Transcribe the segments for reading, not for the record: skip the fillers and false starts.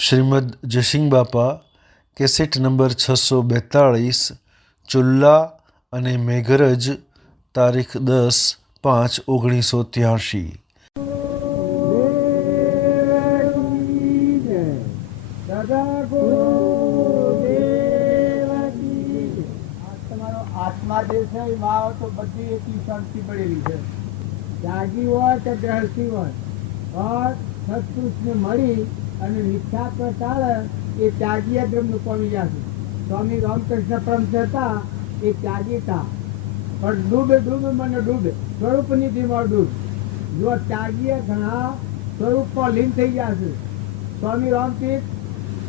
શ્રીમદ જયસિંહ બાપા cassette number 642 ચુલ્લા અને મેઘરજ તારીખ 10/5/1983। आत्मा जे है वहाँ तो बड़ी एक शांति पड़ेली है, त्यागी हो कि गृहस्थी हो और सत्पुरुष ने मળી અને નિષ્ઠા ચાલે એ ત્યાગીય બ્રહ્મ પામી જશે। સ્વામી રામકૃષ્ણ પરમ હતા એ ત્યાગી હતા, પણ ડૂબે ડૂબે મને ડૂબે સ્વરૂપ નિધિમાં ડૂબ। જો ત્યાગીય ઘણા સ્વરૂપમાં લીન થઈ જશે, સ્વામી રામતીર્થ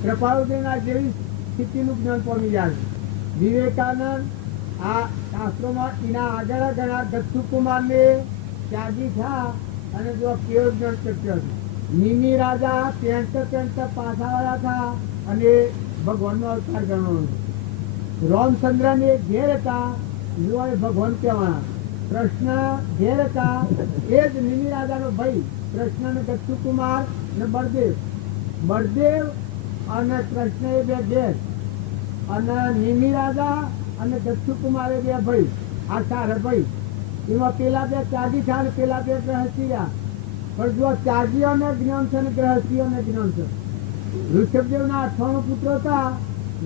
કૃપાળુદેવના જેવી સ્થિતિનું જ્ઞાન પામી જશે। વિવેકાનંદ આ શાસ્ત્રોમાં એના આગળ ઘણા ગચ્છુ કુમારને ત્યાગી થા અને જો કેવું જ્ઞાન કરતો હતો। નિમિ રાજા પેન્ટ પાછાવાળા था અને ભગવાનનો અવતાર ગણવાનો। રામચંદ્ર ને ઘેર હતા, જો ભગવાન કહેવાના। કૃષ્ણ ઘેર હતા, એ જ નિમિ રાજાનો ભાઈ કૃષ્ણ ને ગચ્છુ કુમાર ને બળદેવ અને કૃષ્ણ એ બે ઘેર અને નિમિ રાજા અને ગચ્છુ કુમાર એ બે ભાઈ, આ ચાર ભાઈ। એમાં પેલા બે ત્યાગી થયા ને પેલા બે ગૃહસ્થી રહ્યા। પણ જો ત્યાગીઓને જ્ઞાન છે ને ગૃહસ્થીઓને જ્ઞાન છે। ઋષભદેવના 98 પુત્રો હતા,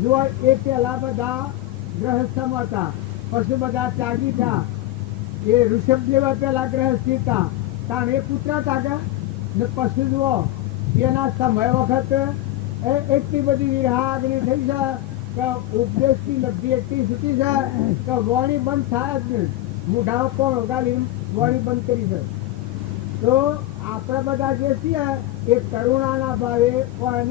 જો એ પેલા બધા ગૃહસ્થમાં હતા, પછી બધા ત્યાગી હતા। એ ઋષભદેવ પેલા ગૃહસ્થી હતા, કારણ એ પુત્ર હતા કે ને પછી જુઓ એના સમય વખત એટલી બધી વિરહાગ્નિ થઈ છે કે ઉપદેશની લબ્ધી એટલી સુધી છે કે વાણી બંધ થાય જ નહીં। મોઢા ઉપર ઓગાળી વાણી બંધ કરી છે। તો આપણે બધા જે છીએ એ કરુણાના ભાવે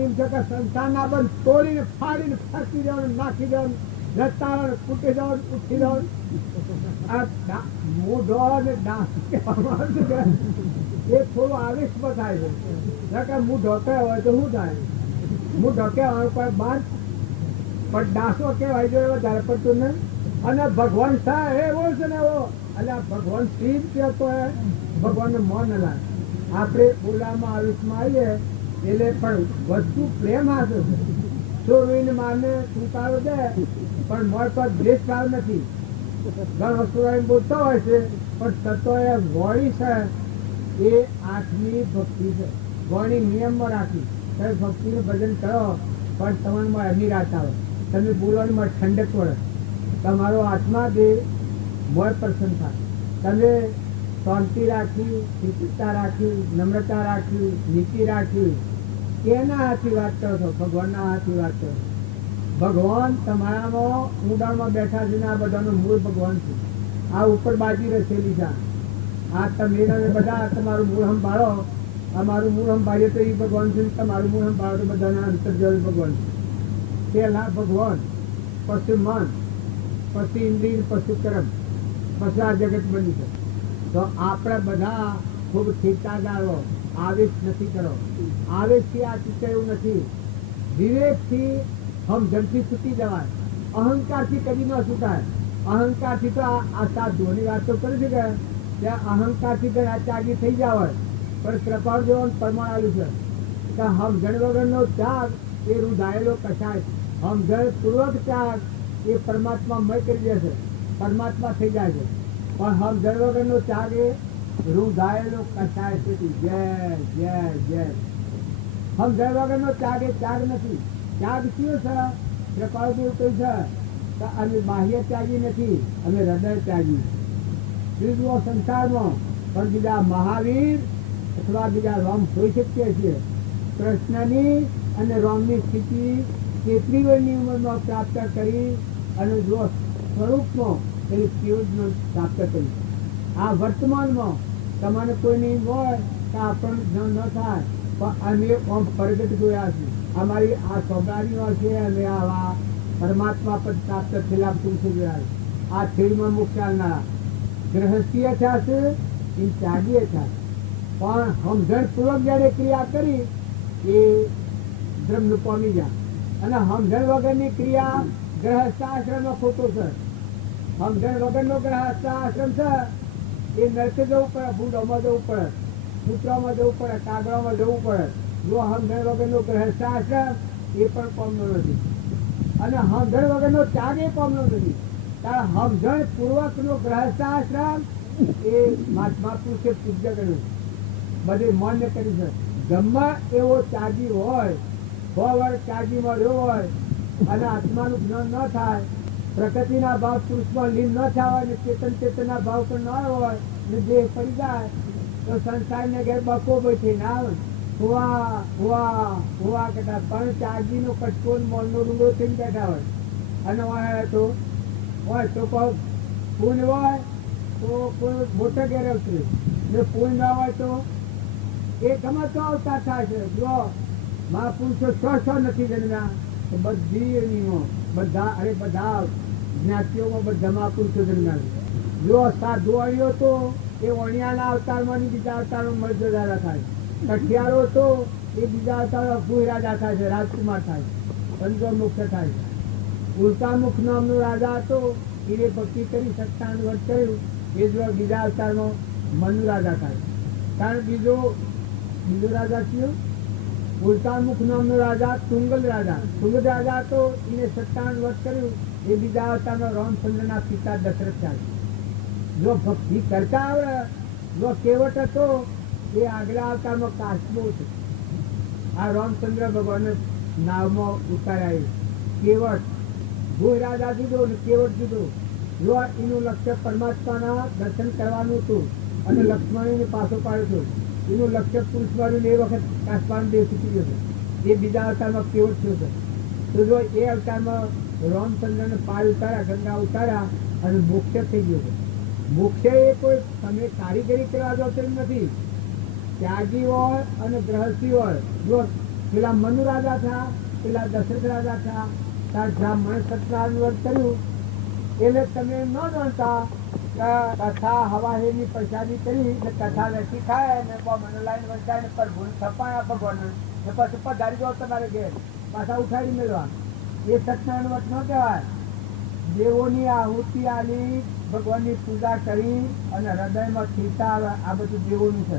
એમ છે કે સંસારના બંધ તોડીને ફાડીને ફાંકી દેવાનું, નાખી દેવાનું, રતાવાનું, કૂટી દેવાનું, ઉઠી દેવાનું। આ મોઢો અને ડાંસ એ થોડું આવેશમાં થાય છે કે હું ઢોકે હોય તો શું થાય, હું ઢોકે હોય કોઈ બાર પણ ડાંસો કહેવાય જો વધારે પડતું નહીં। અને ભગવાન થાય એવો છે ને એવો, એટલે ભગવાન શ્રી જ કહેતો હોય, ભગવાનને મોં ન લાગે। આપણે ઓલામાં આયુષમાં આવીએ એટલે પણ વસ્તુ પ્રેમ હાથે છે। ચોરીને મારને સ્વીકારો દે પણ મોર પર દ્વેષ ભાવ નથી। ઘણ વસ્તુ બોલતા હોય છે પણ તત્વ એ વળી છે એ 8મી ભક્તિ છે। વળી નિયમમાં રાખી તમે ભક્તિનું ભજન કરો પણ તમારામાં અનિરાત આવે, તમે બોલવામાં ઠંડક પડે, તમારો આત્મા જે મોર પ્રસન્ન થાય। તમે શાંતિ રાખી, સ્થિરતા રાખી, નમ્રતા રાખી, નીતિ રાખી, કેના હાથથી વાત કરો છો? ભગવાનના હાથથી વાત કરો। ભગવાન તમારામાં ઊંડાણમાં બેઠા છે ને આ બધાનું મૂળ ભગવાન છે। આ ઉપર બાજી રચેલી છે। આ તમે બધા તમારું મૂળ સંભાળો, અમારું મૂળ સંભાળીએ તો એ ભગવાન છે, તમારું મૂળ સંભાળો તો બધાના અંતર્જલ ભગવાન છે। પહેલા ભગવાન, પછી મન, પછી ઇન્દ્રિય, પછી કર્મ, પછી આ જગત બની છે। તો આપણે બધા ખૂબ ઠીકદારો, આવેશ નથી કરો। આવેશથી આ ચૂકે એવું નથી। વિવેકથી સમજણથી છૂટી જવાય, અહંકારથી કદી ન છૂટાય। અહંકારથી તો આ સાધુઓની વાત તો કરી છે કે ત્યાં અહંકારથી ઘણા ત્યાગી થઈ જાય હોય, પણ કૃપાળ જેવો પ્રમાણ આવ્યું છે કે સમજણ વગરનો ત્યાગ એ રૂધાયેલો કશાય, સમજણપૂર્વક ત્યાગ એ પરમાત્મામય કરી દે છે, પરમાત્મા થઈ જાય છે। પણ સમજણ વગરનો ત્યાગ એ રૂધાયેલો કશાય છે। જય જય જય। સમજણ વગરનો ત્યાગ એ ત્યાગ નથી। ત્યાગ શું છે? કૃપાળુદેવ કહે છે કે અમે બાહ્ય ત્યાગી નથી, અમે હૃદય ત્યાગી। ત્રીજો સંસારમાં પણ બીજા મહાવીર અથવા બીજા રામ હોઈ શકીએ છીએ। કૃષ્ણની અને રામની સ્થિતિ કેટલી વયની ઉંમરમાં પ્રાપ્ત કરી અને જો સ્વરૂપમાં એની કેવું પ્રાપ્ત કરી। આ વર્તમાનમાં તમારે કોઈની હોય તો આપણને જ્ઞાન ન થાય, પણ અમે પ્રગટ જોયા છે। અમારી આ સ્વભાવીઓ છે, અમે આવા પરમાત્મા પદ પ્રાપ્ત થયેલા પુરુષો જોયા છે। આ થેડીમાં મુખ્ય આવનારા ગૃહસ્થીય થયા છે, એ ત્યાગીય થયા છે। પણ સમજણપૂર્વક જ્યારે ક્રિયા કરી એ બ્રહ્મ પામી જાય। અને સમજણ વગરની ક્રિયા ગૃહસ્થાશ્રમનો ખોટો છે। સમજણ વગરનો ગૃહસ્થાશ્રમ છે એ નરક જવું પડે, ભૂંડોમાં જવું પડે, કૂતરામાં જવું પડે, કાગડામાં જવું પડે। જો સમજણ વગરનો ગ્રહસ્થાશ્રમ એ પણ કોમનો નથી, અને સમજણ વગરનો ત્યાગ એ કોમનો નથી. કારણ સમજણ પૂર્વકનો ગ્રહસ્થાશ્રમ એ મહાત્મા પુરુષે પૂજ્ય કર્યું, બધે માન્ય કર્યું છે. ગમે એવો ત્યાગી હોય, 100 વર્ષ ત્યાગીમાં રહ્યો હોય અને આત્માનું જ્ઞાન ન થાય, પ્રકૃતિના ભાવ પુરુષમાં લીન ન થવા અને ચેતનના ભાવ પણ ન હોય ને દેહ પડી જાય તો સંસારને ઘેર બકો બેઠી ના આવે હુવા હુવા હુવા કરતા પણ ત્યાગીનો કટકો મોલનો ડુંગરો થઈને બેઠા હોય. અને હોય તો કોઈ પુણ્ય હોય તો કોઈ મોટા ઘેર ઉતરે ને પુણ્ય ના હોય તો એ ગમે તો અવતાર થાય છે. જો મહાપુરુષો 100 નથી જન્મ્યા તો બધી બધા જ્ઞાતિઓમાં બધા મહાપુરુષો જન્મ્યા. જો સાધુ અણ્યો તો એ વણિયાના અવતારમાં બીજા અવતારમાં મર્દ રાજા થાય, કઠિયારો તો એ બીજા અવતારમાં ભૂઈ રાજા થાય છે, રાજકુમાર થાય, પંચમુખ થાય છે. ઉલ્કામુખ નામનો રાજા હતો, એને ભક્તિ કરી સત્તાનું વ્રત કર્યું, એ જો બીજા અવતારમાં મનુ રાજા થાય. કારણ બીજો રાજા કયો? ઉલ્કામુખ નામનો રાજા તુંગલ રાજા હતો, એને સત્તાનું વ્રત કર્યું, એ બીજા અવતારમાં રામચંદ્રના પિતા દશરથ થાય. જો ભક્તિ કરતા આવડે, જો કેવટ હતો એ આગલા અવતારમાં કાશ્મો છે. આ રામચંદ્ર ભગવાન નાવમાં ઉતાર્યા કેવટ. ભૂ રાજા જુદો ને કેવટ જુદો. જો એનું લક્ષ્ય પરમાત્માના દર્શન કરવાનું હતું અને લક્ષ્મણીને પાછો પાડ્યો હતો. એનું લક્ષ્ય પુરુષ વાળું એ વખત કાશ્માન દેવ શીખી ગયો હતો, એ બીજા અવતારમાં કેવટ થયો હતો. તો જો એ અવતારમાં રામચંદ્રને પાર ઉતાર્યા, ગંગા ઉતાર્યા અને મોક્ષ થઈ ગયો છે. મોક્ષ એ કોઈ તમે કારીગરી કરવા જો તેમ નથી. ત્યાગી હોય અને ગ્રહસ્થી હોય. જો પેલા મનુ રાજા થયા, પેલા દશરથ રાજા થયા, ત્યાં બ્રાહ્મણ સત્યનારાયણ વ્રત કર્યું એટલે તમે ન જાણતા કથા હવાહેની પ્રસાદી કરી ને કથા વેચી ખાય ને મને લાઈન વંચાય ને પર ભૂલ છપાયા ભગવાન ને પછી પધારી જાઓ તમારે ઘેર પાછા ઉઠાડી મેળવા. એ સત્યનારાયણ વ્રત ન કહેવાય. દેવોની આહુતિ આલી, ભગવાનની પૂજા કરી અને હૃદયમાં ખીરતા આવે, આ બધું દેવોનું છે.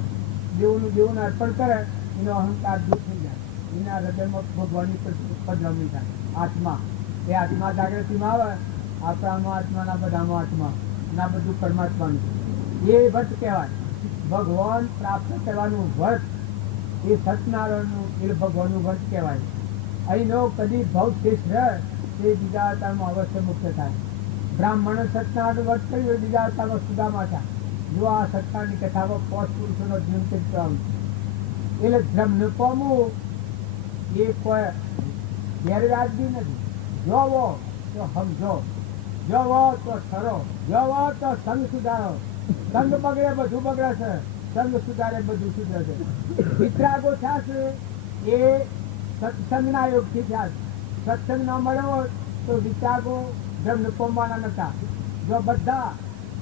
દેવોને અર્પણ કરે એનો અહંકાર દૂર થઈ જાય, એના હૃદયમાં ભગવાનની પધરામણી થાય. આત્મા એ આત્મા જાગૃતિમાં આવે, આપણામાં આત્માના બધામાં આત્મા ના બધું પરમાત્માનું એ વ્રત કહેવાય. ભગવાન પ્રાપ્ત કરવાનું વ્રત એ સત્યનારાયણનું એ ભગવાનનું વ્રત કહેવાય. અહીંનો કદી ભવ શેષ રહે તે બીજા અવતારમાં અવશ્ય મુક્ત થાય. બ્રાહ્મણે સત્યનારાયણ વ્રત કર્યું, બીજા અવતારમાં સુદામા થાય. જો આ સત્યનારાયણની કથામાં 5 પુરુષોનો જીવન ચરિત્રવાનું એટલે ધર્મને પામવું એ કોઈ ગેરવ્યાજબી નથી. જોવો તો સમજો, જોવો તો ઠરો, જોવો તો સંગ સુધારો. સંગ બગડે બધું બગડે છે, સંગ સુધારે બધું સુધરે છે. વિતરાગો થયા છે એ સત્સંગના યોગથી થયા છે. સત્સંગ ન મળ્યો તો વિતરાગો ધર્મને પામવાના નતા. જો બધા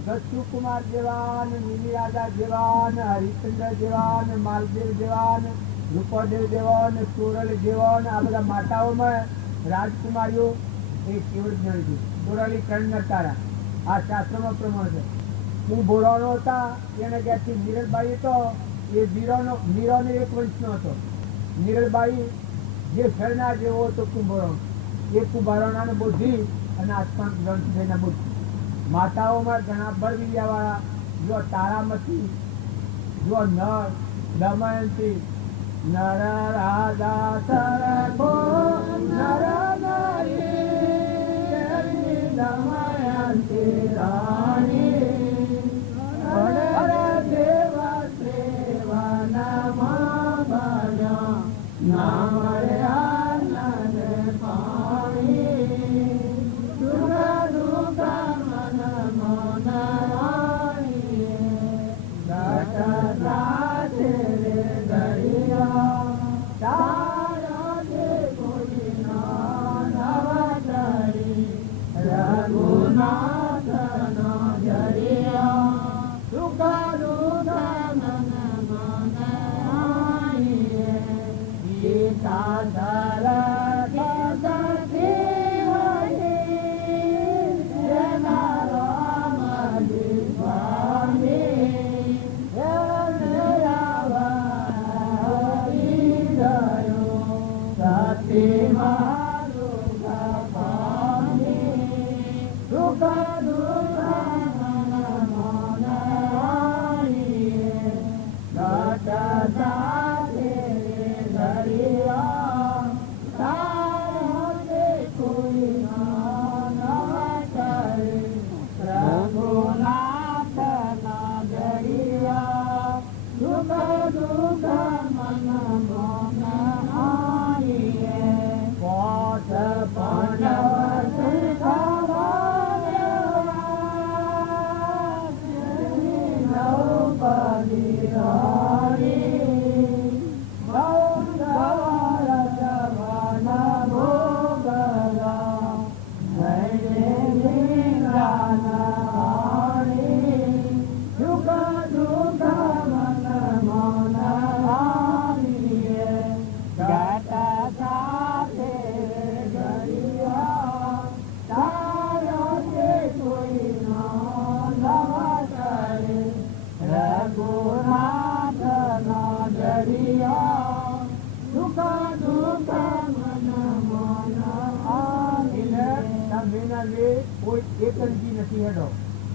દસ્યુકુમાર જેવા ને નીલી રાજા જેવા ને હરિચંદ્ર જેવા ને માલદેવ જેવા ને રૂપદેવ જેવા ને ચોરલ જેવા ને આ બધા માતાઓમાં રાજકુમારીઓ એ કેવળ જ્ઞાન છે. ચોરાલી કર્ણ નતારા આ શાસ્ત્રોમાં પ્રમાણ છે. હું ભોરાનો હતા એને ક્યાંથી નીરલબાઈ હતો એ મીરાનો એક વંશનો હતો. નીરલબાઈ જે શરણા જેવો હતો કુંભોરાનો, એ કુંભારાને બુદ્ધિ અને આત્મા ગ્રંથ થઈને બુદ્ધિ. માતાઓમાં ઘણા બળવિદ્યાવાળા, જો તારામતી, જો નર દમયંતી, નર રાજા સરખો નર નારી દમયંતી રાણી દેવા સેવાનામાં ભજ્યા નામ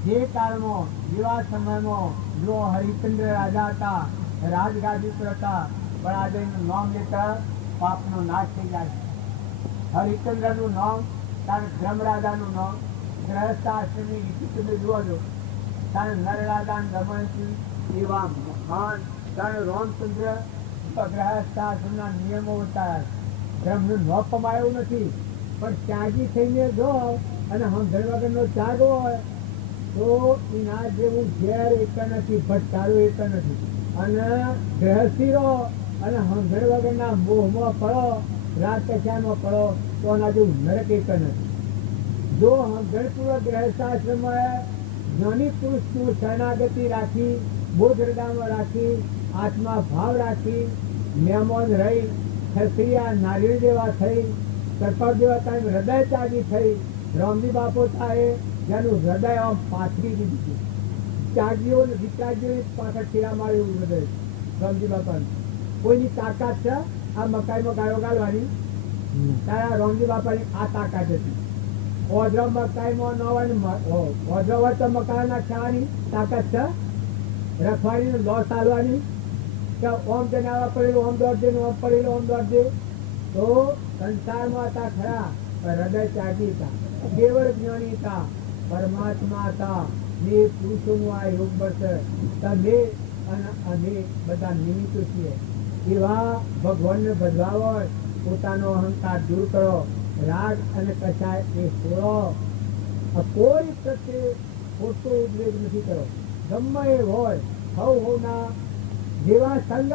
જે કાળમાં જેવા સમયમાં જો હરિશ્ચંદ્ર રાજા હતા, રાજગાદી પર હતા, પણ આજે એનું નામ લેતા પાપનો નાશ થઈ જાય છે. હરિશ્ચંદ્રનું નામ, તારે ધર્મ રાજાનું નામ, ગ્રહસ્થ આશ્રમની રીતિ તમે જુઓ છો, તારે નર રાજા દમનસિંહ એવા મહાન, તારે રામચંદ્ર ગ્રહસ્થ આશ્રમના નિયમો ઉતાર્યા. ધર્મનું ન કમાયું નથી, પણ ત્યાગી થઈને જો અને સમજણ વગરનો ત્યાગ હોય તો એના જેવું ઝેર એક નથી, ભટકારું એક નથી. અને ગ્રહસ્થી રહો અને સમજણ વગરના મોહમાં પડો, રાજકક્ષામાં પડો તો એના જેવું નરક એક નથી. જો સમજણપૂર્વક ગ્રહસ્થાશ્રમમાં જ્ઞાની પુરુષનું શરણાગતિ રાખી, બોધ હૃદયમાં રાખી, આત્મા ભાવ રાખી, મહેમાન રહી, ક્ષત્રિયા નારીઓ જેવા થઈ, સરકાર જેવા ટાઈમ હૃદય ત્યાગી થઈ, રામજી બાપો થાય જેનું હૃદય આમ પાથરી દીધું છે. ત્યાગીઓ વિત્યાગીઓ પાછળ ટીરા માર્યું હૃદય રામજી બાપાને. કોઈની તાકાત છે આ મકાઈમાં ગાયો ગાળવાની? તારા રામજી બાપાની આ તાકાત હતી. ઓધરા મકાઈમાં ન હોય, ઓધરા હોય તો મકાઈના ખાવાની તાકાત છે? રખવાડીને લોસ ચાલવાની કે ઓમ તેને આવા પડેલું ઓમ દોડજે, ઓમ પડેલું ઓમ દોડજે? તો સંસારમાં હતા ખરા, હૃદય ત્યાગી હતા, કેવળ જ્ઞાની હતા, પરમાત્મા હતા. બે પુરુષોનું આ યોગ બળશે. તમે અને અમે બધા નિમિત્તો છીએ. એવા ભગવાનને ભજવા હોય, પોતાનો અહંકાર દૂર કરો, રાગ અને કશાય એ છોડો. કોઈ પ્રત્યે ખોટો ઉદ્વેગ નથી કરો. ગમે એ હોય, હોના જેવા સંગ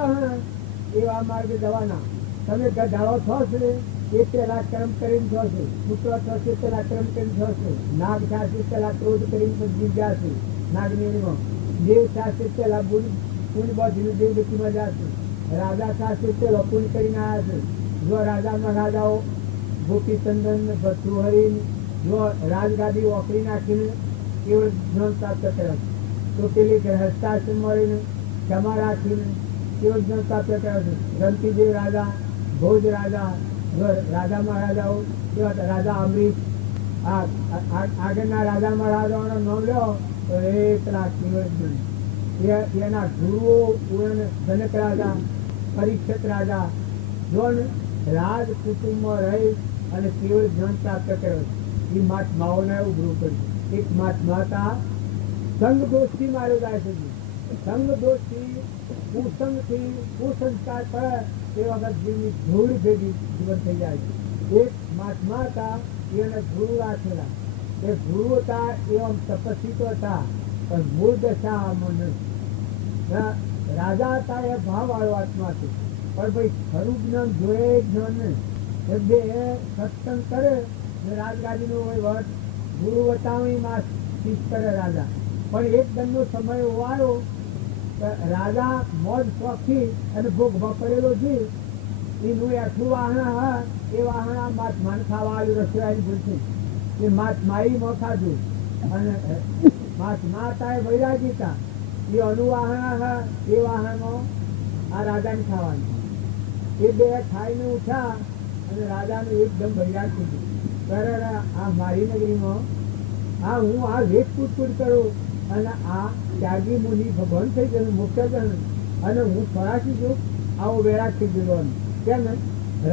એવા માર્ગે જવાના. તમે ગધાડો છો છે એ પેલા કર્મ કરીને છો છે, પુત્ર છો છે પેલા કર્મ કરીને છો છે, નાગ શાસ્ત્ર પેલા ક્રોધ કરીને જીવ્યા છે નાગની, દેવ શાસ્ત્ર પેલા પુણ્ય બધીને દેવગતિમાં જશે, રાજા શાસ્ત્ર પેલો પુણ્ય કરીને આવ્યા છે. જો રાજામાં રાજાઓ ગોપીચંદન ભદ્રુહરી જો રાજગાદી ઓકરી નાખીને કેવળ જ્ઞાન પ્રાપ્ત કરે છે, તો પેલી ગ્રહસ્થાશ્રમ મળીને ક્ષમા રાખીને કેવળ જ્ઞાન પ્રાપ્ત કરે છે. ગંતીદેવ રાજા, ભોજ રાજા, રાજા મહારાજાઓ કેવા, રાજા અમરીશ, આગળના રાજા મહારાજાઓનો નામ લ્યો તો એક લાખ એના ગુરુઓ જનક રાજા, પરીક્ષિત રાજા જો રાજ કુટુંબમાં રહી અને કેવળ જ્ઞાન પ્રાપ્ત કર્યો. એ મહાત્માઓને ઉભરું કર્યું. એક મહાત્મા સંઘ દોષથી માર્યો જાય છે. સંઘ દોષથી, કુસંગથી, કુસંસ્કાર પડે એ વખત જીવની ધૂળ ભેગી જીવન થઈ જાય છે. એક મહાત્મા હતા, એને ગુરુ રાખેલા. એ ગુરુ હતા એ આમ તપસ્વી તો હતા, પણ મૂળ દશા મને રાજા હતા એ ભાવ વાળો આત્મા છે. પણ ભાઈ ખરું જ્ઞાન જોઈએ જ્ઞાન નહીં. બે સત્સંગ કરે ને રાજગાદીનો વહીવટ ગુરુ વટાવી માં શીશ કરે રાજા. પણ એક દંડનો સમય હોવાયો રાજા મોજ શોખથી અને ભોગ ભપરેલો જીવ એનું આખું વાહન હા એ વાહન આ મહાત્માને ખાવા આવ્યું, રસોઈ ભૂલશે એ મહાત્માઈ માં ખાધું. અને મહાત્મા હતા એ વૈરાગી હતા, એ અનુવાહન હા એ વાહનમાં આ રાજાને ખાવાનું. એ બે ખાઈને ઉઠ્યા અને રાજાને એકદમ વૈરાગ થઈ ગયું. અરે આ મારી નગરીમાં આ હું આ વેચ પૂછપૂછ કરું અને આ ત્યાગી મુનિ ભગવાન થઈ ગયું મુખ્ય જન અને હું ફરાશી છું, આવો વૈરાગ થઈ ગયો. કેમ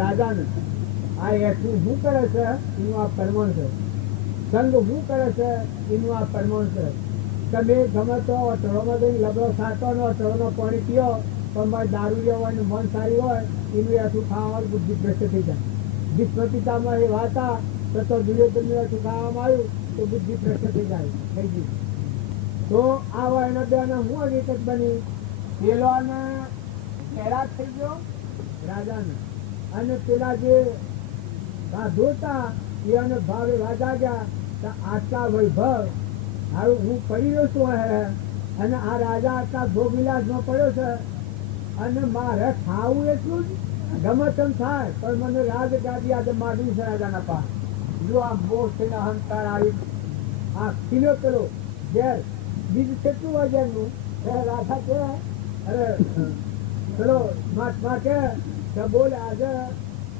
રાજાને આ એઠું શું કરે છે એનું આ પરમાણ છે, સંગ શું કરે છે એનું આ પરમાણ છે. તમે ગમે તો અટળોમાં જઈને લબડો સાચો નો અટળોનો પાણી પીઓ પણ મારે દારૂ લેવો હોય ને મન સારી હોય એનું એઠું ખાવાનું બુદ્ધિ ભ્રષ્ટ થઈ જાય. ભીષ્મપિતામાં એ વાત તો દુર્યોધનનું એઠું ખાવામાં આવ્યું તો બુદ્ધિ ભ્રષ્ટ થઈ જાય થઈ ગઈ. તો આ હોય એના બેને હું હકીકત બની પેલોને હેરાન થઈ ગયો રાજાને અને પેલા જે સાધુ હતા એને ભાવે વાજા ગયા તો આટલા વૈભવ હારું હું પડી રહ્યો છું અને આ રાજા આટલા ભોગ વિલાસમાં પડ્યો છે અને મારે ખાવું એટલું જ ગમે તેમ થાય પણ મને રાજગાદી આજે માગવી છે રાજાના પા. જો આ મોહ થઈને અહંકાર આવી આ ખીલો પેલો ઘેર બીજું કેટલું હોય ઘેરનું રાજા કે અરે પેલો મહાત્મા કે બોલે આજે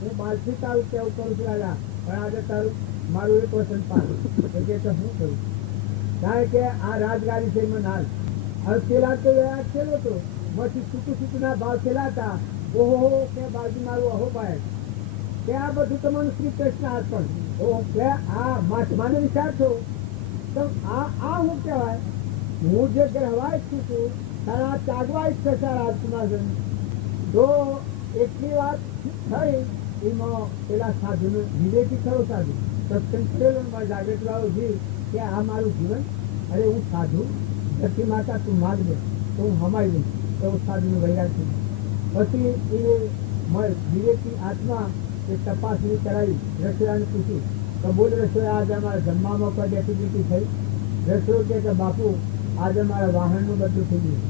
હું બાલથી તારું કેવું કરું છું રાજા પણ આજે તારું મારું એક વચન પાસ કે હું કરું કારણ કે આ રાજગાડી છે એમાં નાલ હવે પેલા તો છેલ્લો હતો પછી છૂટું ભાવ છેલ્લા હતા. ઓહો કે બાજુ મારું અહો પાય કે આ બધું તમારું શ્રી કૃષ્ણ અર્પણ. ઓહો કે આ મહાત્માને વિચાર છો તો આ હું કહેવાય હું જે કહેવાય છું છું તારા ત્યાગવા ઈચ્છે છે રાજકુમાર. તો એટલી વાત થઈ એમાં પેલા સાધુને વિવેકી ખરો સાધુ સત્સંગ કરેલો જાગૃત વાળો જીવ કે આ મારું જીવન અરે હું સાધુ ધરતી માતા તું માગ દે તો હું હમાઈ દઉં તો સાધુનું વૈરાગ છું. પછી એ વિવેકી આત્મા એ તપાસણી કરાવી રસોયાને પૂછ્યું તો બોલ રસોયા આજે અમારા જમવામાં કોઈ ડેફિસિટી થઈ. રસોઈ કે બાપુ આજે મારા વાહનનું બધું થઈ ગયું,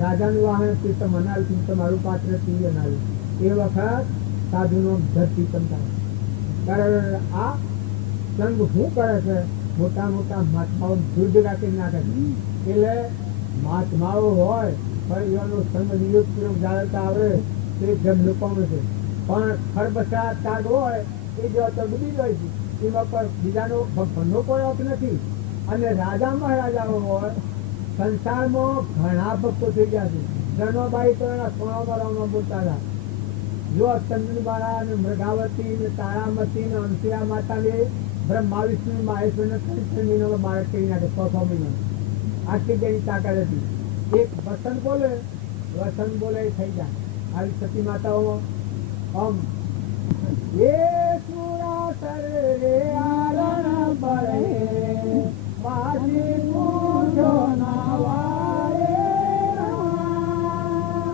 રાજાનું વાહન તીર્થમ અનાવ્યું તમારું પાત્ર તીર્થ અનાવ્યું. એ વખત સાધુનો ધરતી ચમકાવે કારણ આ સંઘ શું કરે છે મોટા મોટા મહાત્માઓ દુર્ભેગા કરી નાખે છે. એટલે મહાત્માઓ હોય પણ એનો સંઘ નિયુક્ત જાળવતા આવડે તો એ જગ પામે છે પણ ખરબસા તાગ હોય એ જો તો ડૂબી જાય છે એમાં પર બીજાનો ભગવાનનો કોઈ હક નથી. અને રાજા મહારાજાઓ હોય સંસારમાં ઘણા ભક્તો થઈ ગયા છે. ધર્મભાઈ તો એના સોનામાં બોલતા હતા. જો ચંદ્રબાળા અને મૃગાવતી ને તારામતી ને અંશિયા માતા ને બ્રહ્મા વિષ્ણુ મહેશ્વર ને મહિનો બાળક કરી નાખે 6 મહિનો આટલી તેની તાકાત હતી. એક વસન બોલે થઈ જાય. આવી સતી માતાઓ આમ એ સુરા સરે આરણ પડે પાછી પૂજો ના વારે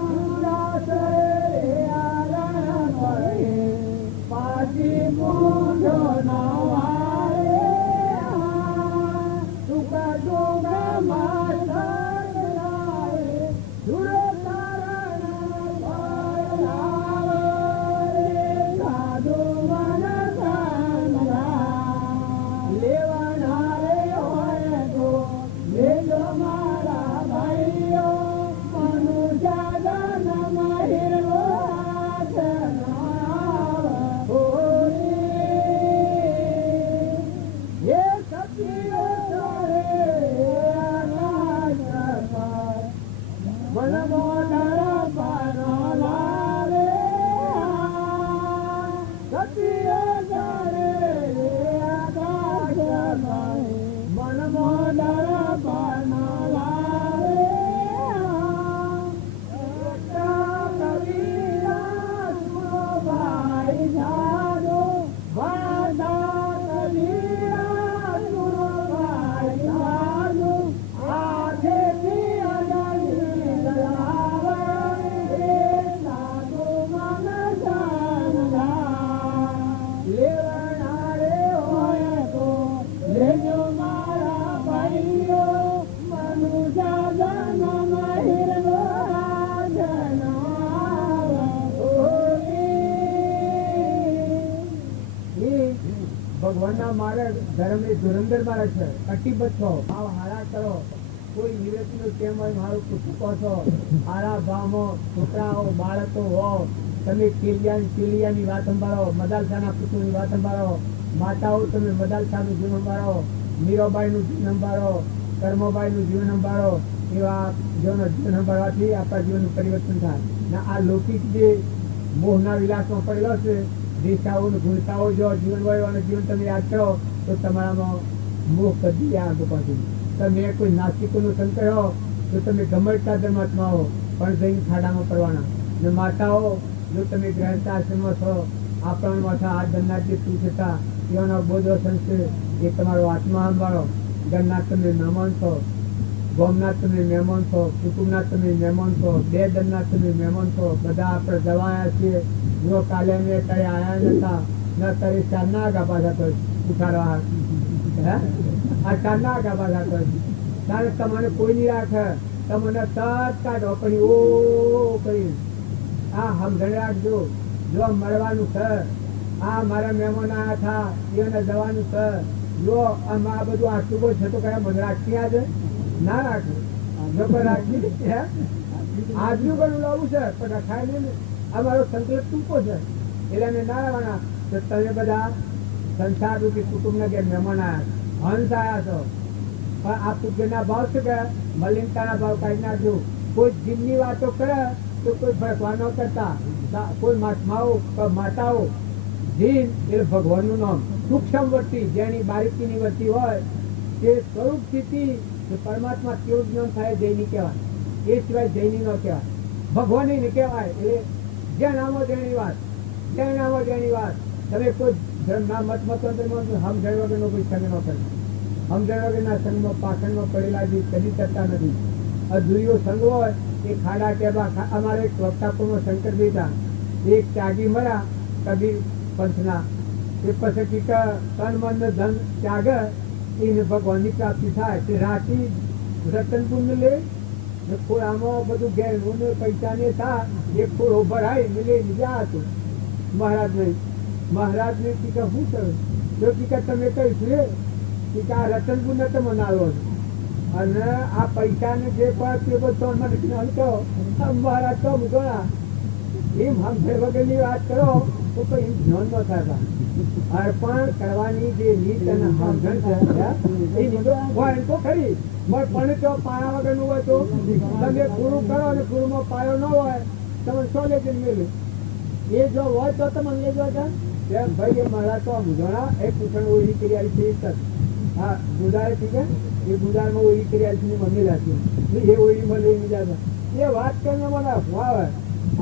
સુરા સરે આરણ પડે પાછી પૂજો ના વારે સુકા જોગા માતા ભગવાનના માર્ગ ધર્મની ધુરંધર માર્ગ છે. કટિબદ્ધ છો, ભાવ હારા કરો. કોઈ નિવેદનું કેમ હોય મારું પૂછું કહો છો. હારા ભાવમાં છોકરાઓ બાળકો હો તમે કેલિયાની વાત સંભાળો, મદાલસાના પુત્રોની વાત સંભાળો, માતાઓ તમે મદાલસાનું જીવન સંભાળો, મીરાબાઈનું જીવન સંભાળો, કર્મબાઈનું જીવન સંભાળો. એવા જીવનનું જીવન સંભાળવાથી આપણા જીવનનું પરિવર્તન થાય. ને આ લૌકિક જે મોહના વિલાસમાં પડેલો છે, દેશાઓનું ગુણતાઓ જો જીવન વયો અને જીવન તમે યાદ કરો તો તમારામાં મોહ કદી આગળ પાછું. તમે કોઈ નાસ્તિકોનો સંત કહો તો તમે ગમડતા ધર્માત્મા હો પણ જઈને ખાડામાં પડવાના. ને માતાઓ જો તમે ગ્રહણતા આશ્રમમાં છો, આપણામાં છો, આ ગણનાથ જે તું હતા એવાનો બોધો સંત એ તમારો આત્મા સંભાળો. ગણનાથ તમે મહેમાન છો, ગોમનાથ તમે મહેમાન છો, કુટુંબનાથ તમે મહેમાન છો, બે દનનાથ તમે મહેમાન છો. બધા આપણે જવાયા છીએ. જો કાલે અમે ત્યારે આવ્યા નતા ન ત્યારે ચારના આગા પાછા તો ઉઠાડવા આ ચારના આગા પાછા તો તારે તમારે કોઈ નહીં રાખે. તમને તત કાઢો પછી ઓ કરી આ સમજણ રાખજો. જો મળવાનું છે, આ મારા મહેમાન આવ્યા હતા એને જવાનું છે. જો આ બધું આટલું બધું છે તો કયા મને રાખી આજે ના રાખવું જબર રાખી આજનું ઘણું લાવવું છે પણ રખાય નહીં. અમારો સંકલ્પ ટૂંકો છે એટલે અમે ના રહેવાના. તો તમે બધા સંસાર રૂપી કુટુંબના જે મહેમાન આવ્યા હંસ આવ્યા છો પણ આ પૂજ્યના ભાવ છે કે મલિનતાના ભાવ કાઢી નાખજો. કોઈ જીવની વાતો કરે તો કોઈ ભડકવા ન કરતા. કોઈ માતાઓ જીન એટલે ભગવાનનું નામ સૂક્ષ્મ વર્તી જેની બારીકીની વર્તી હોય તે સ્વરૂપ સ્થિતિ પરમાત્મા કેવું જ્ઞાન થાય જૈની કહેવાય. એ સિવાય જૈની ન કહેવાય, ભગવાની ને કહેવાય. એટલે જ્યાં નામો જેની વાત, જ્યાં નામો જેની વાત. તમે કોઈ ધર્મના મતમતાંતરમાં સમજણ વગરનો કોઈ સંગ ન કરે. સમજણ વગરના સંઘમાં પાખંડમાં પડેલા જે કદી કરતા નથી. અધૂરીઓ સંઘ હોય એ ખાડા ટેબા. અમારે એક વક્તાપુરનો શંકર બેટા એક ત્યાગી મળ્યા કબીર પંથના. એ પછી તન મન ધન ત્યાગ એને ભગવાનની પ્રાપ્તિ થાય. તે રાતી રતન પુણ્ય લે ખોળામાં બધું ઘેર પૈસા ને થાય એક ખોળો ભરાય ને લઈ લીધા હતું મહારાજને ટીકા શું થયું? જો ટીકા તમે કહીશું રે ટીકા રતન પુણ્ય તમે નાલો અને આ પૈસા ને જે પણ તે બધો મને જ્ઞાન કહો મહારાજ તો ગણા એમ સમજણ વગરની વાત કરો તો કોઈ જ્ઞાન ન થતા. અર્પણ કરવાની જે રીત અને સમજણ છે એ હોય તો ખરી પણ તો પાયા વગરનું હોય તો તમે પૂરું કરો અને પૂરુંમાં પાયો ન હોય તમે સોલે જ મેળવ્યું. એ જો હોય તો તમે એ જો ભાઈ એ મારા તો મુજોણા એક પૂછણ ઓળી કરી આવી છે. હા ગુજારે છે કે એ ગુજારમાં ઓળી કરી આવી છે મમ્મી રાખી એ ઓળીમાં લઈને જતા એ વાત કરીને મને આવે.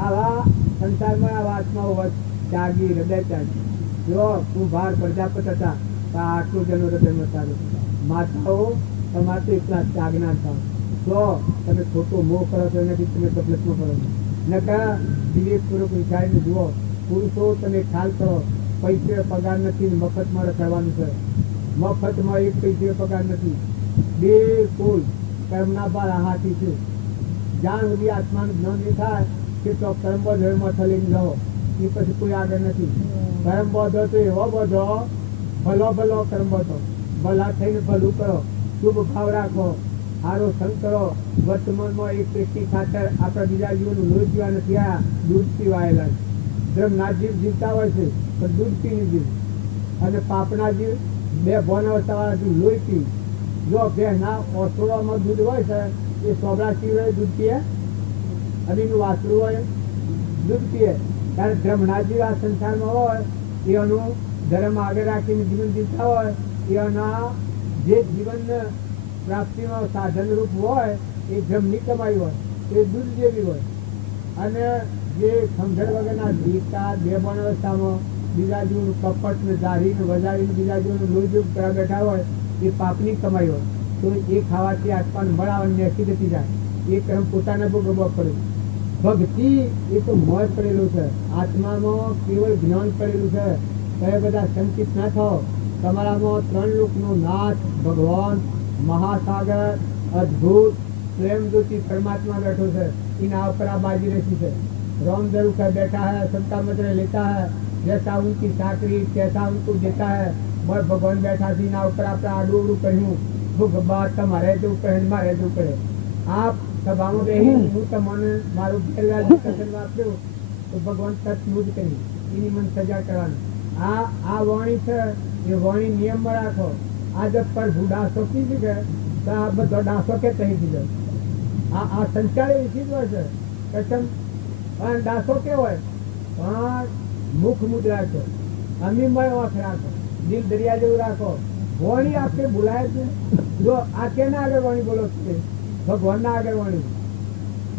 આવા સંસારમાં આ વાતમાં હોય ત્યાગી હૃદય ત્યાગી. જો હું બહાર પ્રજાપત હતા આટલું જન્મ હૃદયમાં સારું. માતાઓ તમારે તો એટલા ત્યાગના થાવ તો તમે ખોટો મોહ કરો છો એનાથી તમે તકલીફમાં કરો છો. નકા વિવેકપૂર્વક વિચારીને જુઓ. પુરુષો તમે ખ્યાલ કરો પૈસે પગાર નથી, મફતમાં રખડવાનું છે. મફતમાં એક પૈસે પગાર નથી. બિલકુલ કર્મના બાર હાથી છે. જ્યાં સુધી આત્માનું જ્ઞાન નહીં થાય કે તો કર્મ ધર્મમાં થઈને રહો એ પછી કોઈ આગળ નથી. કર્મ બધો તો એવો બધો ભલો કર્મ બધો ભલા થઈને ભલું કરો, શુભ ભાવ રાખો, સારો સંગ કરો. વર્તમાનમાં એક વ્યક્તિ ખાતર આપણા બીજા જીવનનું લોહી પીવા નથી આવ્યા, દૂધ પીવાયેલા છે. ધર્મના જીવ જીવતા હોય છે પણ દૂધ પીને જીવ અને પાપના જીવ બે ભોનવતાવાળા જીવ લોહી પી. જો ભેંસના ઓસોડામાં દૂધ હોય છે એ સોબરા પીવે દૂધ પીએ અને એનું વાસરું હોય દૂધ પીએ. ત્યારે ધર્મના જીવ આ સંસારમાં હોય એનું ધર્મ આગળ રાખીને જીવન જીવતા હોય એના જે જીવન પ્રાપ્તિમાં સાધનરૂપ હોય એ ધર્મની કમાઈ હોય એ દૂધ જેવી હોય. અને જે સમજણ વગરના જીવતા બે પણ અવસ્થામાં બીજા જીવનું કપટ ને દાઢીને વધારીને બીજા જીવનું લોહી જેવું કરવા બેઠા હોય એ પાપની કમાઈ હોય. તો એ ખાવાથી આત્માને મળાવવાની નેસી જતી જાય. એ કર્મ પોતાને ભોગવવો પડે. ભક્તિ એ તો મોય પડેલું છે, આત્મામાં કેવળ જ્ઞાન પડેલું છે. તમે બધા સંકિત ના થાઓ. તમારામાં ત્રણ લોકનો નાથ ભગવાન મહાસાગર અદ્ભુત પ્રેમ જ્યોતિ પરમાत्मा बैठो है. इन पर आप बाजी रखी है. राम जरूर कर बैठा है, सबका मजरे लेता है. जैसा उनकी साकरी कैसा उनको देता है. मैं भगवान बैठा थी ना ऊपर आप आडू उडू कहूँ भूख बात તમારે જો પહેન મારે જો કરે આપ સભામાં બેહી હું તમને મારું પહેલા કથન વાપર્યું તો ભગવાન તત્નું જ કરી એની મન સજા કરવાનું. આ વાણી છે એ વાણી નિયમમાં રાખો. આ જબ પર ડાસો કીધી છે તો આ બધો ડાસો કે કહી દીધો. આ સંસ્કારે વિચિત્ર છે. કસમ ડાસો કેવો હોય? મુખ મુદ્રા છે, અમીમય ઓખ રાખો, દિલ દરિયા જેવું રાખો. વાણી આપણે બોલાય છે. જો આ કેના આગળ વાણી બોલો છે? ભગવાન ના આગળ વાણી.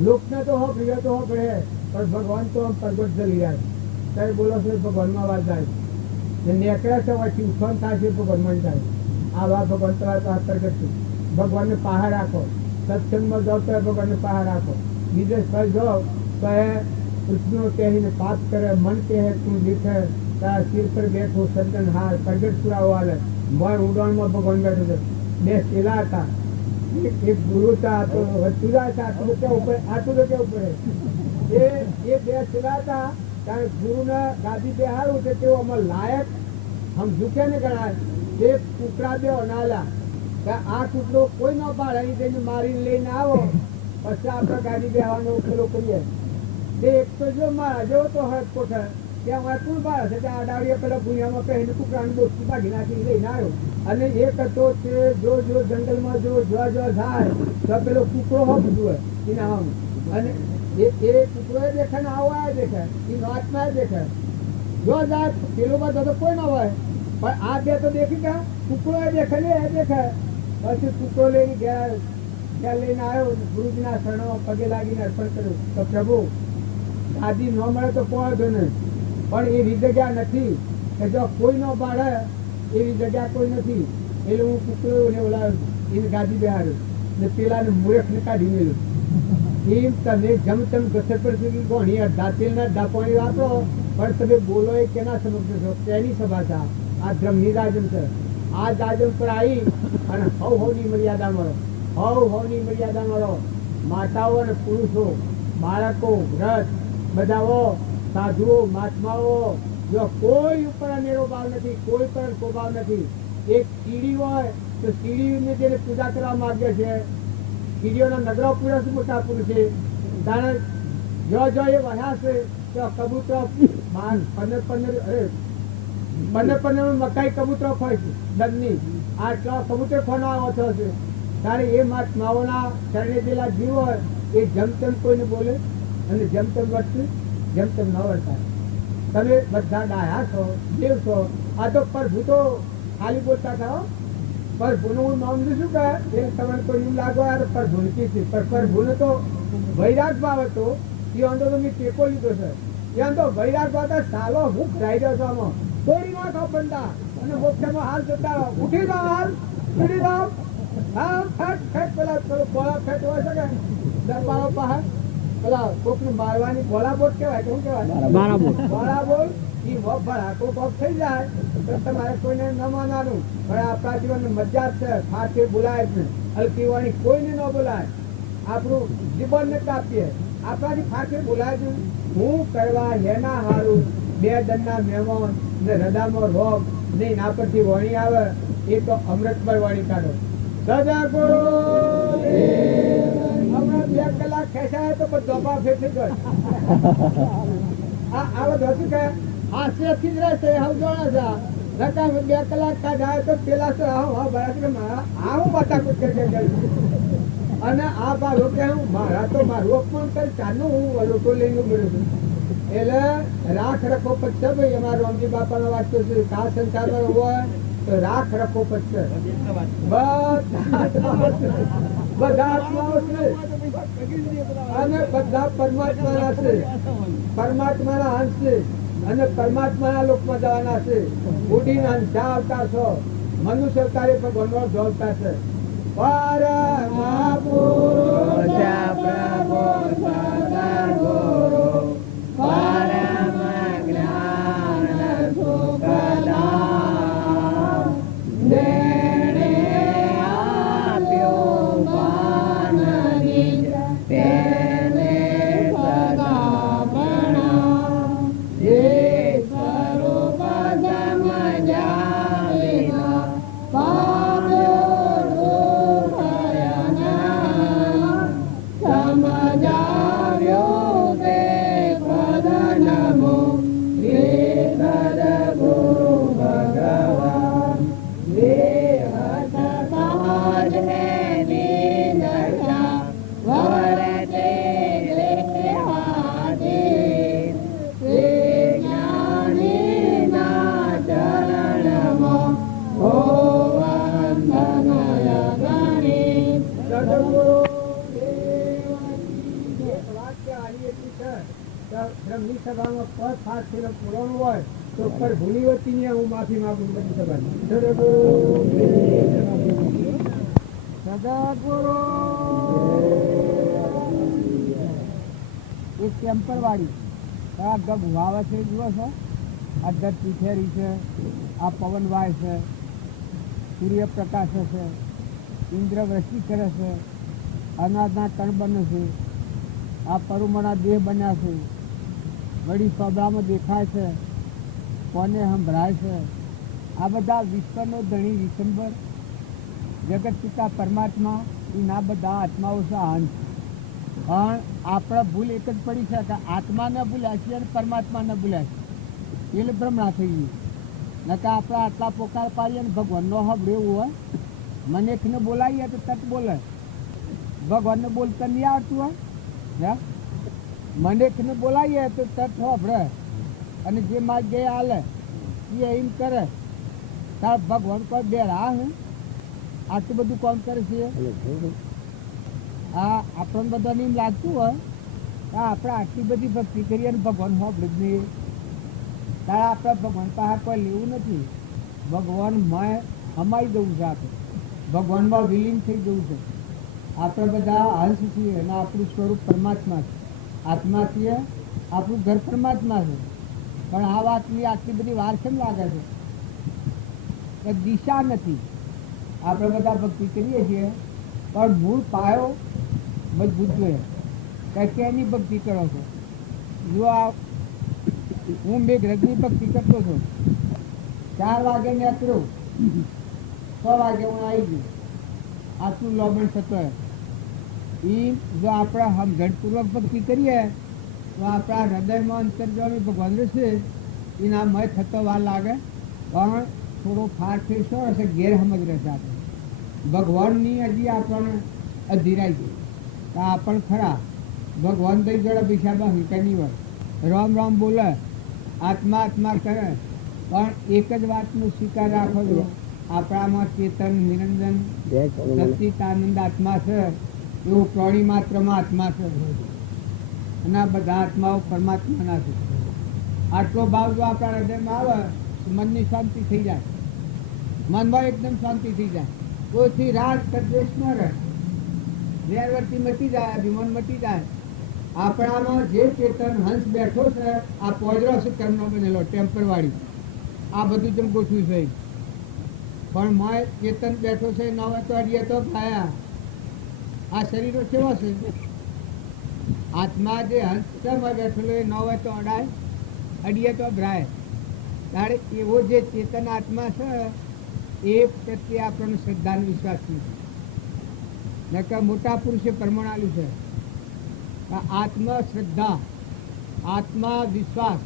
લોકને તો હો પ્રિય તો હો પડે, પણ ભગવાન તો પ્રગટ કરી રહ્યા છે. ત્યારે બોલો છો ભગવાનમાં વાત જાય છે. નેકળે છે પછી ઉત્થાન થાય છે ભગવાનમાં થાય. આ વાત ભગવાન તમારે પાસે પ્રગટ છે. ભગવાનને પહાડ રાખો. સત્સંગમાં જાઓ તો ભગવાનને પહાડ રાખો. બીજે સ્થળ જાઓ તો એ કૃષ્ણ કહીને પાપ કરે, મન કહે તું દીઠે, તારા શિર પર બેઠો સજ્જન હાર, પ્રગટ પુરાવો હાલે. મન ઉડાણમાં ભગવાન બેઠો છે. બે ચેલા હતા, એક ગુરુ હતા તો જુદા હતા. આટલું કે ઉપર એ બે ચેલા હતા. કારણ ગુરુને ગાદી બેહાડવું છે તેઓ અમે લાયક હમ ઝૂકે ને ગણાય. તે ટુકડા બે અનાલા કે આ ટુકડો કોઈ ન પાડે, અહીં જઈને મારીને લઈને આવો પછી આપણે ગાડી બેહવાનો પેલો કરીએ. તે એક તો જો મારા જેવો તો હદ કોઠે ત્યાં અમારે કોણ પાડે છે? ત્યાં અડાડીએ પેલા ભૂયામાં કહીને ટુકડાની બોટકી ભાગી નાખીને લઈને આવ્યો. અને એક હતો તે જો જંગલમાં જો થાય તો પેલો કૂકડો હોપ જુએ ઇનામ. અને એ કૂકડો દેખાય ને આવો આ દેખાય, એ આત્મા દેખાય. જો જાય પેલો બધો તો કોઈ ના હોય, પણ આ બે તો દેખી ગયા. કૂકડો દેખાય ને એ દેખાય. પછી કૂકડો લઈને ઘેર લઈને આવ્યો. ગુરુજીના શરણો પગે લાગીને અર્પણ કર્યું તો પ્રભુ દાદી ન મળે તો પહોંચો ને, પણ એવી જગ્યા નથી કે જો કોઈ ન પાડે એવી જગ્યા કોઈ નથી. એટલે હું કૂકડોને બોલાવ્યો, એને ગાદી બેહાડ્યો ને પેલાને મૂર્ખને કાઢી મેળ્યું. એમ તમે જમ તેમ ઘસે પર કોણી અડધા તેલના અડધા પાણી વાપરો, પણ તમે બોલો એ કેના સમક્ષ છો? તેની સભા છે. આ ધ્રમની રાજમ છે. આ રાજમ પર આવી અને હવની મર્યાદા મળો, હવની મર્યાદા મળો. માતાઓ અને પુરુષો, બાળકો, વ્રત બધાઓ, સાધુઓ, મહાત્માઓ, જો કોઈ ઉપર અનેરો ભાવ નથી, કોઈ પર સ્વભાવ નથી. એક કીડી હોય તો કીડીને જેને પૂજા કરવા માંગે છે, કીડીઓના નગરો પુરુષ મોટા પુરુષ છે. તારે જો એ વહ્યા છે તો કબૂતર 15 મકાઈ કબૂતરો ખોય છે દંડની. આ કબૂતર ખોના ઓછો છે. તારે એ મહાત્માઓના ચરણે પેલા જીવ હોય એ જેમ તેમ કોઈને બોલે અને જેમ તેમ વર્તે, જેમ તેમ ન વર્તાય. તમે બધા ડાયા છો, દેવ છો. આ તો પ્રભુ તો ખાલી બોલતા થાઓ. પ્રભુનું નામ શું કહે એ તમને કોઈ એવું લાગો યાર પ્રભુ છે, પણ પ્રભુને તો વૈરાગ ભાવ હતો. એ અંદો તો મેં ટેકો લીધો છે. એ અંદો વૈરાગ ભાવ સાલો હું કરાઈ રહ્યો છું આમાં તોડી નાખો બંદા અને મોક્ષમાં હાલ જતા રહો. ઉઠી જાઓ, હાલ ઉઠી જાઓ. હા ફેટ પેલા બોળા ફેટ હોય છે કે દરબારો પાસે પેલા કોકને મારવાની બોળા બોટ કહેવાય. શું કહેવાય? બોળા બોલ. એ ભડાકો કોક થઈ જાય તો તમારે કોઈને ન માનવાનું. પણ આપણા જીવન મજા જ છે. ફાટે બોલાય જ નહીં. હલકી વાણી કોઈને ન બોલાય. આપણું જીવન ને કાપીએ. આપણાથી ફાટે બોલાય જ હું કરવા એના હારું બે દંડના મહેમાન ને હૃદયમાં રોગ નહીં ના પરથી વાણી આવે એ તો અમૃતમય વાણી કાઢો. સદા ગુરુ હમણાં 2 કલાક ખેંચાય તો ધોપા ફેંકી ગયો. આ બધું શું કહે હાસ્યથી જ રહેશે. હવે જોડે છે નકા 2 કલાક કાઢાય તો પેલા તો હું બતા કુછ અને આ બારો કે હું મારા તો મારું અપમાન કરી ચાનું હું લોટો લઈને મળ્યો છું. એટલે રાખ રખો પડશે ભાઈ. અમારા રામજી બાપાનો વાંચતો છે કા સંસારમાં હોય તો રાખ રખો પડશે. બધા આત્માઓ છે અને બધા પરમાત્માના છે, પરમાત્માના અંશ છે અને પરમાત્માના લોકમાં જવાના છે. ઉડીના અંશા આવતા છો. મનુષ્ય અવતારે ભગવાનનો જ અવતાર છે. પરમા પુરુષ પ્રભુ સદગુરુ પરમ જ્ઞાન સુખદામ તેણે આપ્યો જ્ઞાન નિજ તેને સદા પ્રણામ. જે સ્વરૂપ સમજ્યા વિના પામ્યો સમજા કોઈ ખાસ થઈને બોલવાનું હોય તો ઉપર ભૂલી હોતી નહીં, હું માફી માંગુ બધી સભાની. સદગુરુ એ ટેમ્પરવાળી આ ગબ વાવે છે જુઓ છો, આ દર પીઠેરી છે, આ પવન વાય છે, સૂર્યપ્રકાશ છે, ઇન્દ્રવૃષ્ટિ કરે છે, અનાજના કણ બને છે, આ પરુમણા દેહ બન્યા છે, વળી સોબરામાં દેખાય છે, કોને સંભળાય છે, આ બધા વિશ્વનો ધણી વિશંબર જગત પિતા પરમાત્મા એના બધા આત્માઓ છે અંશ. પણ આપણે ભૂલ એક જ પડી છે કે આત્માને ભૂલ્યા છીએ અને પરમાત્માને ભૂલ્યા છીએ, એટલે ભ્રમણા થઈ ગયું. નકે આપણે આટલા પોકાર પાડીએ ને ભગવાનનો હબ એવું હોય, મનેકને બોલાવીએ તો તત બોલે, ભગવાનને બોલતા નહીં આવડતું હોય, મનેકને બોલાવીએ તો તત હોભળે, અને જે માગે હાલે એ એમ કરે તાર ભગવાન કોઈ બે રાહ આટલું બધું કામ કરે છે. આ આપણને બધાને એમ લાગતું હોય કે આપણે આટલી બધી ભક્તિ કરીએ અને ભગવાન હોભળે જ નહીં, તારે આપણે ભગવાન પાસે કોઈ લેવું નથી. ભગવાનમાં સમાઈ જવું છે, આપણે ભગવાનમાં વિલીન થઈ જવું છે. આપણે બધા અંશ છીએ અને આપણું સ્વરૂપ પરમાત્મા છે, આત્મા છીએ, આપણું ઘર પરમાત્મા છે. પણ આ વાતની આટલી બધી વાર કેમ લાગે છે કે દિશા નથી. આપણે બધા ભક્તિ કરીએ છીએ પણ મૂળ પાયો મજબૂત જોઈએ કે કેની ભક્તિ કરો છો. જો આ હું મેઘરજની ભક્તિ કરતો હતો, 4 વાગે નીકળ્યો, 6 વાગે હું આવી ગયું, આટલું લોબણ થતો હોય. એ જો આપણે સમજણપૂર્વક ભક્તિ કરીએ તો આપણા હૃદયમાં અંતર્જામી ભગવાન રહેશે, એના મય થતો વાર લાગે, પણ થોડો ફાર ફેરશો હશે, ગેરસમજ રહેશે. આપણે ભગવાનની હજી આપણને અધીરાઈ ગઈ તો આપણ ખરા ભગવાન થઈ જોડે પૈસામાં હલકા નહીં હોય, રામ રામ બોલે, આત્મા આત્મા કરે, પણ એક જ વાતનો સ્વીકાર રાખો છો, આપણામાં ચેતન નિરંજન સચ્ચિદાનંદ આત્મા છે, એવું પ્રાણી માત્રમાં આત્મા છે, અને આ બધા આત્માઓ પરમાત્માના છે. આટલો ભાવ જો આપણા હૃદયમાં આવે તો મનની શાંતિ થઈ જાય, મનમાં એકદમ શાંતિ થઈ જાય. કોઈથી રાગ કદ્વેષ ન રહે, વેરવર્તી મટી જાય, અભિમાન મટી જાય. આપણામાં જે ચેતન હંસ બેઠો છે, આ પોજરો છે કર્મનો બનેલો ટેમ્પરવાળી, આ બધું જેમ ગોઠવ્યું છે, પણ મય ચેતન બેઠો છે, ન હોય તો અડીએ તો ખાયા. આ શરીરો કેવો છે, આત્મા જે હંસ છે બેઠેલો એ ન હોય તો અડાય, અડીએ તો ભરાય. ત્યારે એવો જે ચેતન આત્મા છે એ પ્રત્યે આપણને શ્રદ્ધાનો વિશ્વાસ નથી. નકર મોટા પુરુષે પ્રમાણ આપ્યું છે આત્મા શ્રદ્ધા, આત્મા વિશ્વાસ,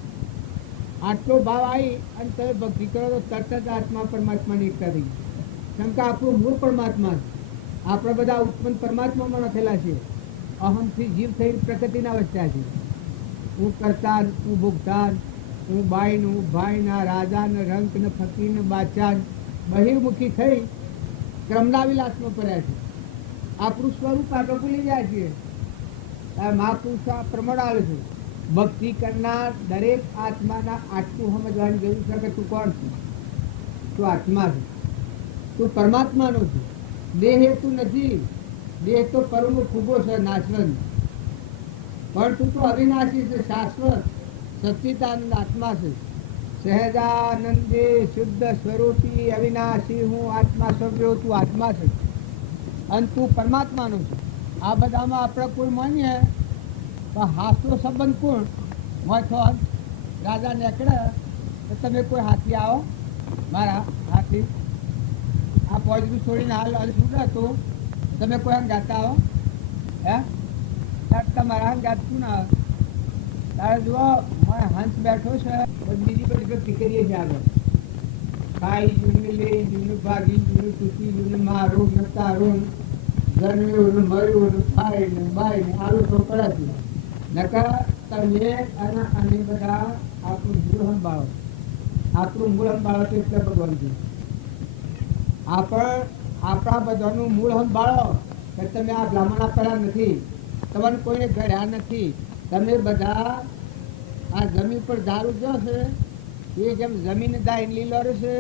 આટલો ભાવ આવી અને તમે ભક્તિ કરો તો તરત જ આત્મા પરમાત્માની એકતા થઈ. કેમ કે આપણું મૂળ પરમાત્મા છે, આપણે બધા ઉત્પન્ન પરમાત્મામાં લખેલા છીએ. અહમથી જીવ થઈ પ્રકૃતિના વચ્ચા છે. હું કરતા, હું ભોગતા, હું બાઈ ને હું ભાઈ ના રાજા ને રંક ને ફકીર ને બાદશાહ બહિર્મુખી થઈ ક્રમના વિલાસમાં પડ્યા છે. આપણું સ્વરૂપ આપણે ભૂલી જાય છીએ. મહાપુરુષ પ્રમાણ આવે છે, ભક્તિ કરનાર દરેક આત્માના આટલું સમજવાની જરૂર છે કે તું કોણ છે, તું આત્મા છે, તું પરમાત્માનો છે. દેહ એ તું નથી, દેહ તો પરમ ખૂબો છે, નાશવંત, પણ તું તો અવિનાશી છે, શાશ્વત સચ્ચિદાનંદ આત્મા છે. સહેજાનંદે શુદ્ધ સ્વરૂપી અવિનાશી હું આત્મા સ્વરૂપ, તું આત્મા છે અને તું પરમાત્માનો છે. આ બધામાં આપણે કોઈ માનીએ તો હાથનો સંબંધ કોણ મોથો રાજા નીકળે તો તમે કોઈ હાથી આવો, મારા હાથી આ પોજરું છોડીને હાલ છૂટા તો તમે કોઈ ગાતા આવો, હે તમારા ગાત શું ના આવે. તારે જુઓ હંસ બેઠો છે, બીજી બધી ભક્તિ કરીએ છીએ. આગળ ખાઈ જૂને લે, જૂનું ભાગી, જૂનું તૂટી, જૂનું મારું ને તારું, જન્મ્યું ને મર્યું ને ખાઈ ને બાઈ ને આરું તો કરે છે. નકર તમે અને બધા આપણું મૂળ સંભાળો, આપણું મૂળ સંભાળો તો એટલે ભગવાન છે. આપણા બધાનું મૂળ સંભાળો કે તમે આ બ્રાહ્મણ આપેલા નથી, તમને કોઈને ઘડ્યા નથી, તમે બધા આ જમીન પર ધારું જો છે એ જેમ જમીન દાય લીલો રહેશે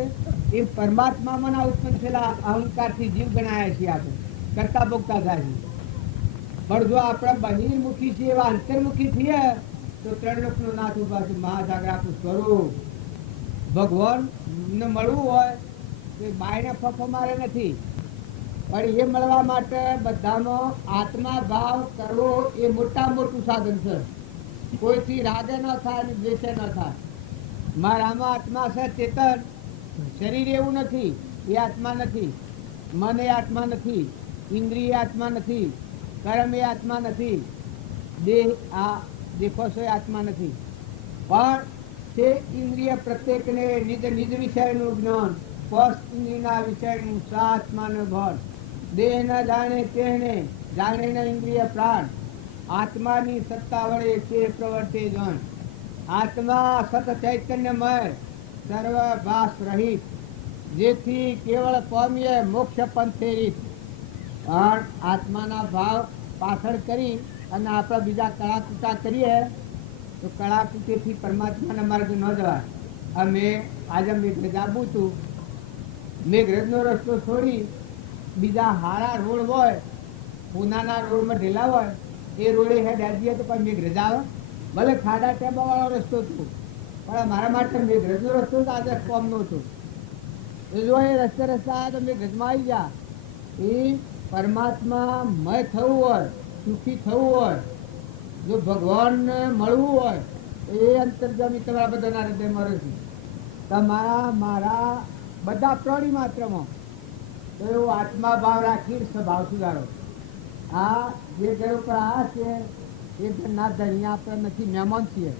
એ પરમાત્મામાં ના ઉત્પન્ન થયેલા અહંકારથી જીવ ગણાયા છીએ આપણે કરતા ભોગતા થાય છે. પણ જો આપણે બહિર્મુખી છીએ એવા અંતર્મુખી થઈએ તો ત્રણ લોકનો નાથ ઉભા છે. મહાસાગર આપણું સ્વરૂપ ભગવાન ને મળવું હોય તો બાયને ફફો મારે નથી, પણ એ મળવા માટે બધાનો આત્મા ભાવ કરવો એ મોટા મોટું સાધન છે. કોઈથી રાગે ન થાય અને દ્વેષે ન થાય. મારામાં આત્મા છે ચેતન, શરીર એવું નથી, એ આત્મા નથી. મન એ આત્મા નથી, ઇન્દ્રિય આત્મા નથી, કર્મ એ આત્મા નથી, દેહ આ દેખો છો એ આત્મા નથી. પણ તે ઇન્દ્રિય પ્રત્યેકને નિજ નિજ વિષયનું જ્ઞાન, સ્પષ્ટ ઇન્દ્રિયના વિષયનું સાત્માનું ભાન, દેહ ન જાણે તેને જાણે ન ઇન્દ્રિય પ્રાણ, આત્માની સત્તા વડે તે પ્રવર્તે જાણ. આત્મા સત ચૈતન્યમય સર્વ ભાસ રહિત, જેથી કેવળ પામીએ મોક્ષ પંથે રીત. પણ આત્માના ભાવ પાછળ કરી અને આપણે બીજા કળાકૃતા કરીએ તો કળાકૃતિથી પરમાત્માના માર્ગે ન જવાય. અમે આજે મેઘરજ આવવું હતું, મેઘરજનો રસ્તો છોડી બીજા હારા રોડ હોય, પૂનાના રોડમાં ઢેલા હોય, એ રોડે હેડ આવીએ તો કોઈ મેઘરજ આવે? ભલે ખાડા ટેબા વાળો રસ્તો હતો, પણ મારા માટે મેઘરજનો રસ્તો તો આજે કોમનો હતો. એ જો એ રસ્તે આવ્યા તો મેઘરજમાં આવી ગયા. એ પરમાત્મા મય થવું હોય, સુખી થવું હોય, જો ભગવાનને મળવું હોય એ અંતર્જમી તમારા બધાના હૃદયમાં રહે છે. તમારા મારા બધા પ્રાણી માત્રમાં તો એવો આત્મા ભાવ રાખી સ્વભાવ સુધારો. આ જે ઘર ઉપર આ છે એ ઘરના ધણી આપણે નથી, મહેમાન છીએ.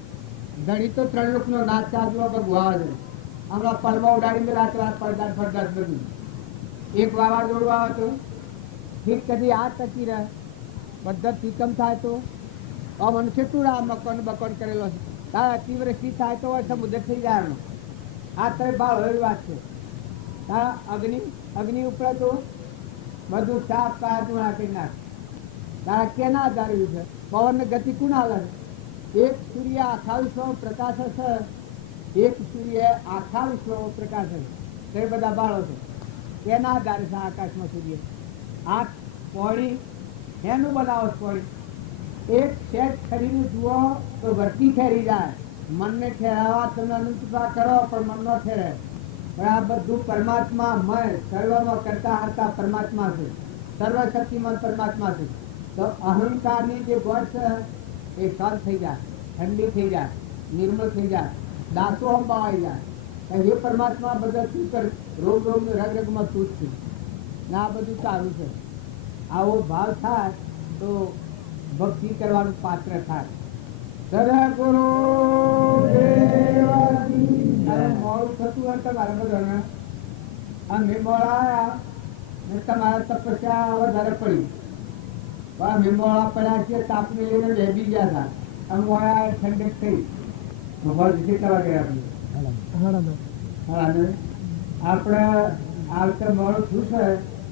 ધણી તો ત્રણ લોકનો નાચ ચાલવા ભગવાન છે. હમણાં પલમાં ઉડાડીને રાત રાત પડદાર ફરદાર બધું એક વાવાઝોડું આવે તો ઠીક કદી આ ટકી રહે, બધા ટીકમ થાય તો મને કેટલું આ મકાન બકોન કરેલો છે. તારે અતિવૃષ્ટિ થાય તો સમુદ્ર થઈ જાય. આ તરે ભાવ એવી વાત છે. તારા અગ્નિ ઉપર તો બધું સાફ કાઢું નાખી નાખ. તારા કેના આધાર્યું છે? પવન ને ગતિ કોણ હાલે છે? એક સૂર્ય આખા વિશ્વમાં પ્રકાશ છે, એક સૂર્ય આખા વિશ્વમાં પ્રકાશ છે. તે બધા બાળો છે તેના આધારે છે આકાશમાં સૂર્ય. આ પોળી એનું બનાવો પોળી. એક સેટ ખરીને જુઓ તો વર્તી ઠેરી જાય. મનને ઠેરાવા તમે અનુકૂળતા કરો પણ મન ન ઠેરે. પણ આ બધું પરમાત્મા મય સર્વમાં કરતા હરતા પરમાત્મા છે, સર્વશક્તિમાન પરમાત્મા છે. તો અહંકારની જે ગોળ છે એ શાંત થઈ જાય, ઠંડી થઈ જાય, નિર્મળ થઈ જાય, દાસો અંબાવાઈ જાય. એ પરમાત્મા બધા શું કરે? રોગ રોગ રગ રગમાં તૂટ છે ને આ બધું સારું છે. આવો ભાવ થાય તો ભક્તિ કરવાનું પાત્ર થાય. સદગુરુ મોડું થતું હોય તમારા બધાને અમે મોડા ને તમારા તપસ્યા વધારે પડી. મેમોળા પડ્યા છે, તાપને લઈને બેસી ગયા હતા. અમે મોડા ઠંડક થઈ ભગવાન કરવા ગયા આપણે આવતા મોડું શું છે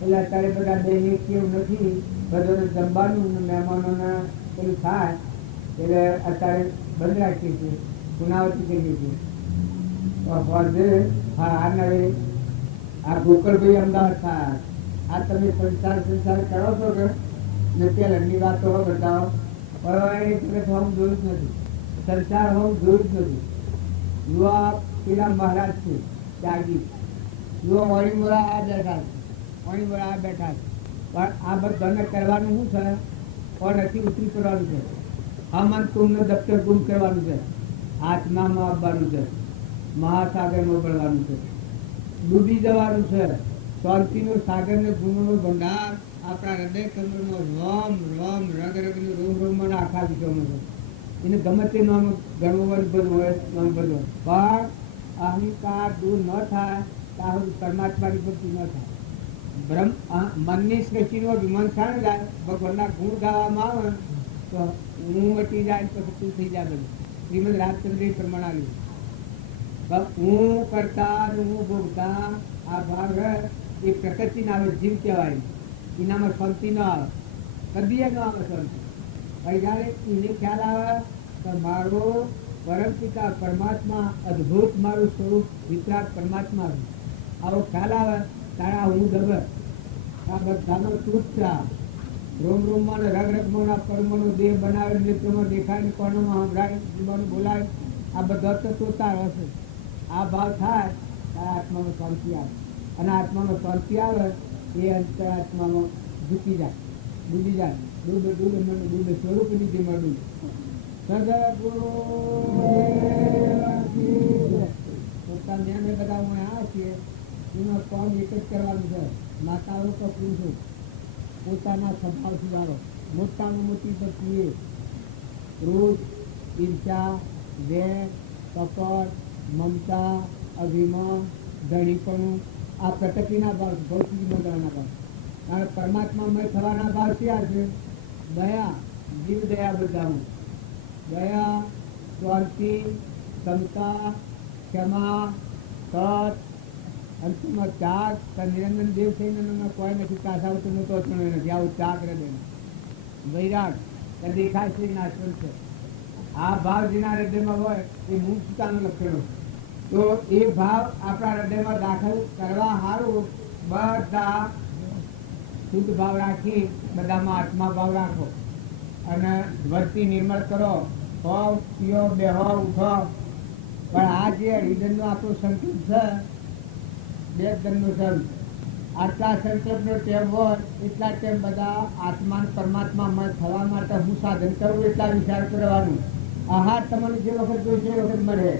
એટલે અત્યારે બધા બેની કેવું નથી, બધાને જમવાનું મહેમાનોને પેલું થાય એટલે અત્યારે બંધ રાખીએ છીએ, પુનાવતી કરીએ છીએ. હા આ નવે આ ગોકળભાઈ અમદાવાદ થાય. આ તમે સંસાર કરો છો કે ને પેલની વાતો બતાવો, પણ તમે હોમ જોયું જ નથી, સંસાર હોમ જોયું જ નથી. યુવા પેલા મહારાજ છે ત્યાગી, યુવા વણીમોરા આ બેઠા છે, વણીમોરા આ બેઠા છે. પણ આ બધાને કરવાનું શું છે? પણ નથી ઉતરી પડવાનું છે. હા મન તુમને દફતર ગુમ કરવાનું છે, આત્મામાં આવવાનું છે, મહાસાગરમાં પડવાનું છે, ડૂબી જવાનું છે. શાંતિનો સાગર ને ગુણનો ભંડાર આપણા હૃદય કમળમાં રોમ રોમ રગ રગનું રોમ રોમમાં આખા વિશ્વમાં છે. એને ગમે તે નામ ગણવું બધું હોય, નામ બધું. પણ અહંકાર દૂર ન થાય ત્યાં સુધી પરમાત્માની ભક્તિ ન થાય. બ્રહ્મ મનની સૃષ્ટિનો વિમંસણ જાય, ભગવાનના ગુણ ગાવામાં આવે તો હું મટી જાય પછી તું થઈ જાય. બધું શ્રીમદ રાજચંદ્ર પ્રમાણ આવ્યું. હું કરતા હું ભોગતા આ ભાગ એ પ્રકૃતિ ના આવે, જીવ કહેવાય. એનામાં શાંતિ ન આવે, કદી ન આવે શાંતિ. જયારે એને ખ્યાલ આવે તો મારો પરમ પિતા પરમાત્મા અદ્ભુત મારું સ્વરૂપ વિતરાગ પરમાત્મા આવો ખ્યાલ આવે તારા હું દબર આ બધાનો તૂટતા રોમ રોમમાં રગ રગમાં કર્મનો દેહ બનાવે નેત્રોમાં દેખાય કોણોમાં સંભળાય જીવન બોલાય આ બધા તો તોતાર હશે આ ભાવ થાય તારા આત્મામાં શાંતિ આવે અને આત્મામાં શાંતિ આવે એ અંતર આત્મામાં ઝૂકી જાય ડૂબી જાય ડૂબે ડૂબે મને ડૂબે સ્વરૂપની જેમ ડૂબે સદગુરુ પોતાને અમે બધા હું આ છીએ એનો કામ એક જ કરવાનું છે માતાઓ તો પુરુષો પોતાના સ્વભાવ સુધારો મોટામાં મોટી વસ્તુ એ ક્રોધ ઈર્ષા વેર કપટ મમતા અભિમાન ધણીપણું આ પ્રકૃતિના ભાવ ભૌતિક મંગળના ભાવ કારણ પરમાત્મામય થવાના ભાવ ક્યાં છે દયા જીવ દયા બધામાં દયા શાંતિ ક્ષમતા ક્ષમા સત અંતિમમાં ત્યાગ નિરંજન દેવ થઈને કોઈ નથી કાસાવતો નતો નથી આવું ત્યાગ હૃદયમાં વૈરાગ દેખાય છે નાશવંત છે આ ભાવ જેના હૃદયમાં હોય એ મુક્તતાનું લક્ષણ તો એ ભાવ આપણા હૃદયમાં દાખલ કરવા સારું બધા શુદ્ધ ભાવ રાખી બધામાં આત્મા ભાવ રાખો અને વર્તી નિર્મળ કરો હોવ પીઓ બેહો ઉઠો પણ આ જે હરિજનનો આપણો સંકલ્પ છે બે ધનનો સંત આટલા સંકલ્પનો ટેમ હોય એટલા ટેમ બધા આત્મા પરમાત્મામય થવા માટે હું સાધન કરું એટલા વિચાર કરવાનું આહાર તમને જે વખત જોઈશે એ વખત મળે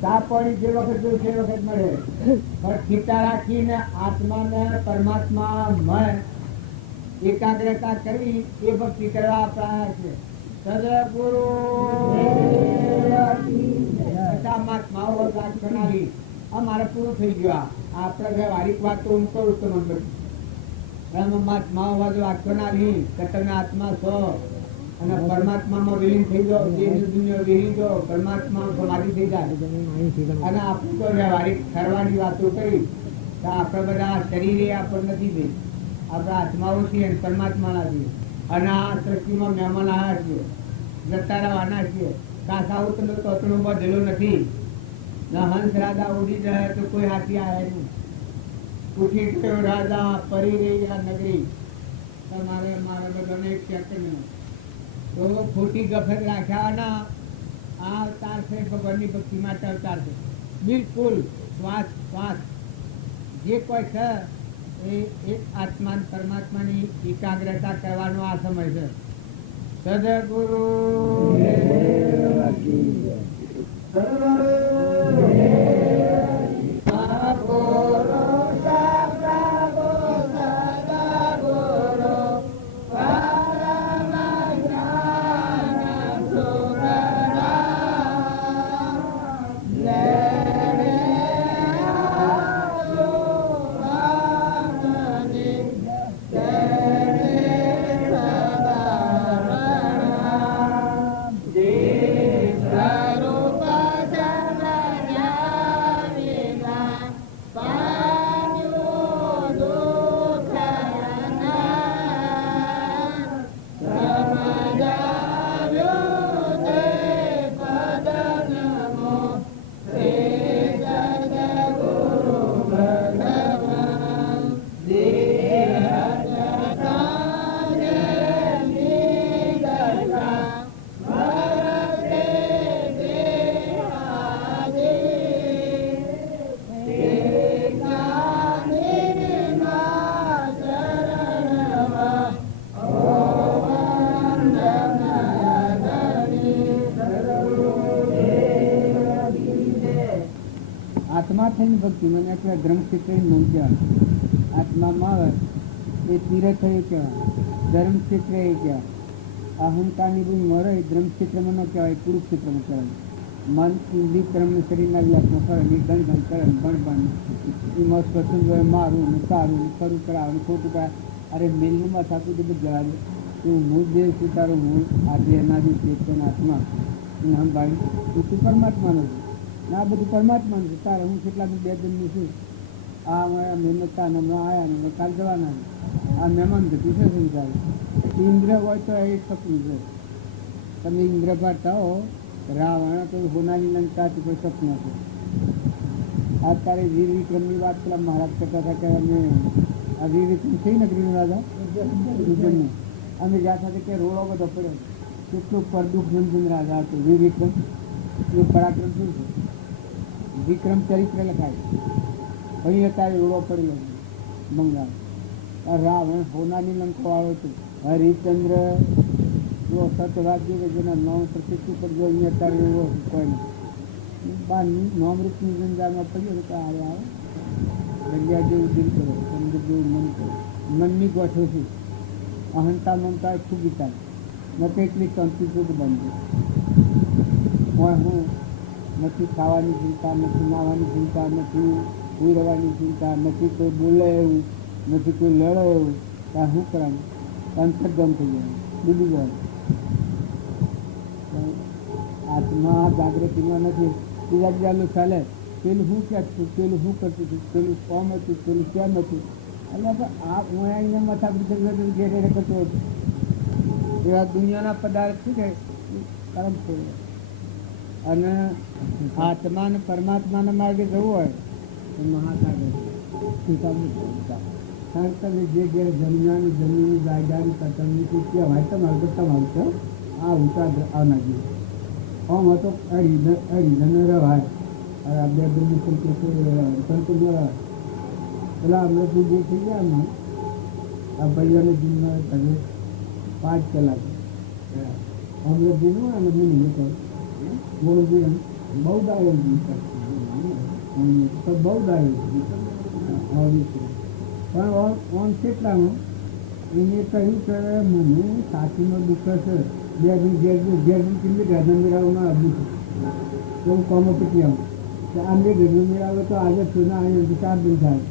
ચા પાણી જે વખત જોઈશે એ વખત મળે પણ ખીટા રાખીને આત્માને પરમાત્મામય એકાગ્રતા કરવી એ ભક્તિ કરવા આપણા છે સદગુરુ મારે પૂરું થઈ ગયું આપણે વ્યવહારિક વાત તો હું કરું તો મને મહાત્મા વાક્યો ના નહીં કે તમે આત્મા છો અને પરમાત્મામાં વિલીન થઈ જાઓ દુનિયા વિલી જાઓ પરમાત્મા સમાધિ થઈ જાય અને આપણે તો વ્યવહારિક કરવાની વાતો કરી તો આપણે બધા શરીરે આપણને નથી દે આપણા આત્માઓ છીએ અને પરમાત્માના છીએ અને આ સૃષ્ટિમાં મહેમાન આવ્યા છીએ જતા રહેવાના છીએ કાસાઉતનો તોતણો બધેલો નથી હંસ રાજા ઉડી જાય તો કોઈ હાથી આવે નહીં ઉઠી ગયો રાજા પરી રહી આ નગરી તમારે મારા બધાને એક સેકન્ડ તો ખોટી ગફર રાખ્યાના આ અવતાર છે ભગવાનની ભક્તિ માટે અવતાર છે બિલકુલ શ્વાસ શ્વાસ જે કોઈ છે એ એક આત્મા પરમાત્માની એકાગ્રતા કરવાનો આ સમય છે સદગુરુ આત્મા થઈને ભક્તિ મને કહેવાય ધર્મ ક્ષેત્રની નોંધ કહેવાય આત્મામાં આવે એ તીરથ એ કહેવાય ધર્મ ક્ષેત્ર એ કહેવાય અહંકારની બું મરે એ ધર્મ ક્ષેત્રમાં ન કહેવાય કુરુક્ષેત્રમાં કહેવાય મન ઇન્દ્રિય કર્મ શરીરના વ્યાસમાં ફરે એ ગણ ગણ કરે ભણ ભણ એ મસ્ત પસંદ હોય મારું ને સારું ખરું કરાવે ખોટું કરાવે અરે મેલનું માથાકું બધું જવા દે તું હું દેહ છું તારું હું આજે એનાથી ચેતન આત્મા સંભાળી તું પરમાત્માનો છું આ બધું પરમાત્માનું છે તારે હું કેટલા બે જણનું છું આ અમારા મહેનતતા હમણાં આવ્યા ને કાલ જવાના આ મહેમાન થતું છે સંસાર ઇન્દ્ર હોય તો એ સપનું છે તમે ઇન્દ્ર પાડતા હો રાવણ તો હોનાની લંકા તો કોઈ સપનું છે. અત્યારે વીર વિક્રમની વાત પેલા મહારાજ કરતા હતા કે અમે આ વીર વિક્રમ છે નગરીનો રાજા વિક્રમનું અમે ગયા સાથે કે રોડો બધો પડ્યો કેટલું પરદુખ મંજન રાજા હતો વીર વિક્રમ. એ પરાક્રમ શું છે? વિક્રમ ચરિત્ર લખાય અહીં અત્યારે રોડો પડેલો બંગાળ. રાવણ હોનાની લંકા વાળો હતો. હરિશ્ચંદ્ર જો સતવાદ્ય કે જેના નામ પ્રતિષ્ઠિત પર જો અહીંયા અત્યારે એવો કોઈ નહીં. બારની નામરૂપની જંજારમાં પડ્યો તો આરે આવે દરિયા જેવું દિલ કરો, સમુદ્ર જેવું મન કરો. મનની ગોઠો છે. અહંતા મમતા એ ખૂબ વિચાર ન તો એટલી સંતુષ્ટ બનશે. હું નથી ખાવાની ચિંતા, નથી નાવાની ચિંતા, નથી સુઈ રહેવાની ચિંતા, નથી કોઈ બોલે એવું, નથી કોઈ લડે એવું. ત્યાં શું કરવાનું? અંતર્ગમ થઈ જાય, ડૂબી જવાનું. આત્મા જાગૃતિમાં નથી. બીજા બીજાનું ચાલે પેલું શું કહેતું, પેલું શું કરતું હતું, પેલું કોમ હતું, પેલું કેમ હતું. એટલે આ હું અહીંયા માથા ઘેરે કરતો હતો. એવા દુનિયાના પદાર્થ શું છે કર્મ છે. અને આત્મા ને પરમાત્માના માર્ગે જવું હોય તો મહાસાગર કારણ જે ઘેર જમીનાની જમીનની જાયદાની કટમની કોઈ કહેવાય તમારું તો તમારું તો આ ઉતાર આવના જોઈએ. આમ હતો અડીને રવાય. આ બે બધી સંતો પેલા અમને જે થઈ ગયા ને આ ભાઈઓને જીવના ઘરે 5 કલાક અમૃતજીનું અને મિની કહું મોડું બહુ દાયો તો બહુ દાયો પણ ઓન કેટલામાં એને કહ્યું કે મને સાચીમાં દુઃખ છે. ઘેર કેટલી ગરમી મેળવવામાં આવ્યું છે એવું કોમ પટી આવું તો આમને ગરમી મેળવે તો આજે સુના આવી 4 દિન થાય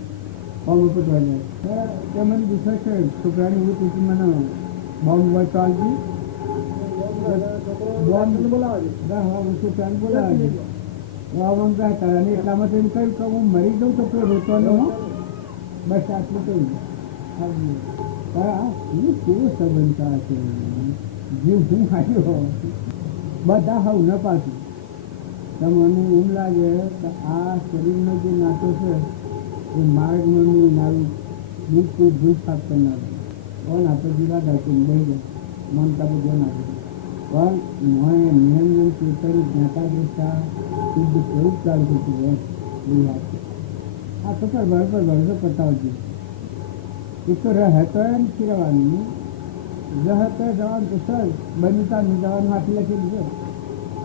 કોમ પટવા જાય. તે મને દુઃખ છે છોકરાની એવું તૂટી મને બોમ્બ હોય તો આવતી બોલાવે છોકરાને બોલાવે અને એટલામાં તો એમ કહ્યું કે હું મરી જાઉં તો કોઈ રોતો નહીં. બસ આટલું કહ્યું. કેવું સંબંધતા છે જીવ હું આવ્યો બધા હાવ ન પાછું. તમને એમ લાગે કે આ શરીરનો જે નાતો છે એ માર્ગમાં મારું બિલકુલ ભૂલ સાફ કરનાર કોણ આપણે જીવા દાખલ લઈ જાય મનતા બધું નાખે પણ નિયમ ચેતન જ્ઞાતા દ્રષ્ટા શુદ્ધ સ્વરૂપ ચાલતું હતું એ વાત છે. આ તો ભરસો પતાવજો. એક તો રહે તો એમ ફેરવાનું રહે તો જવાનું તો સર બનતા જવાનું હાથી લખી દીધો.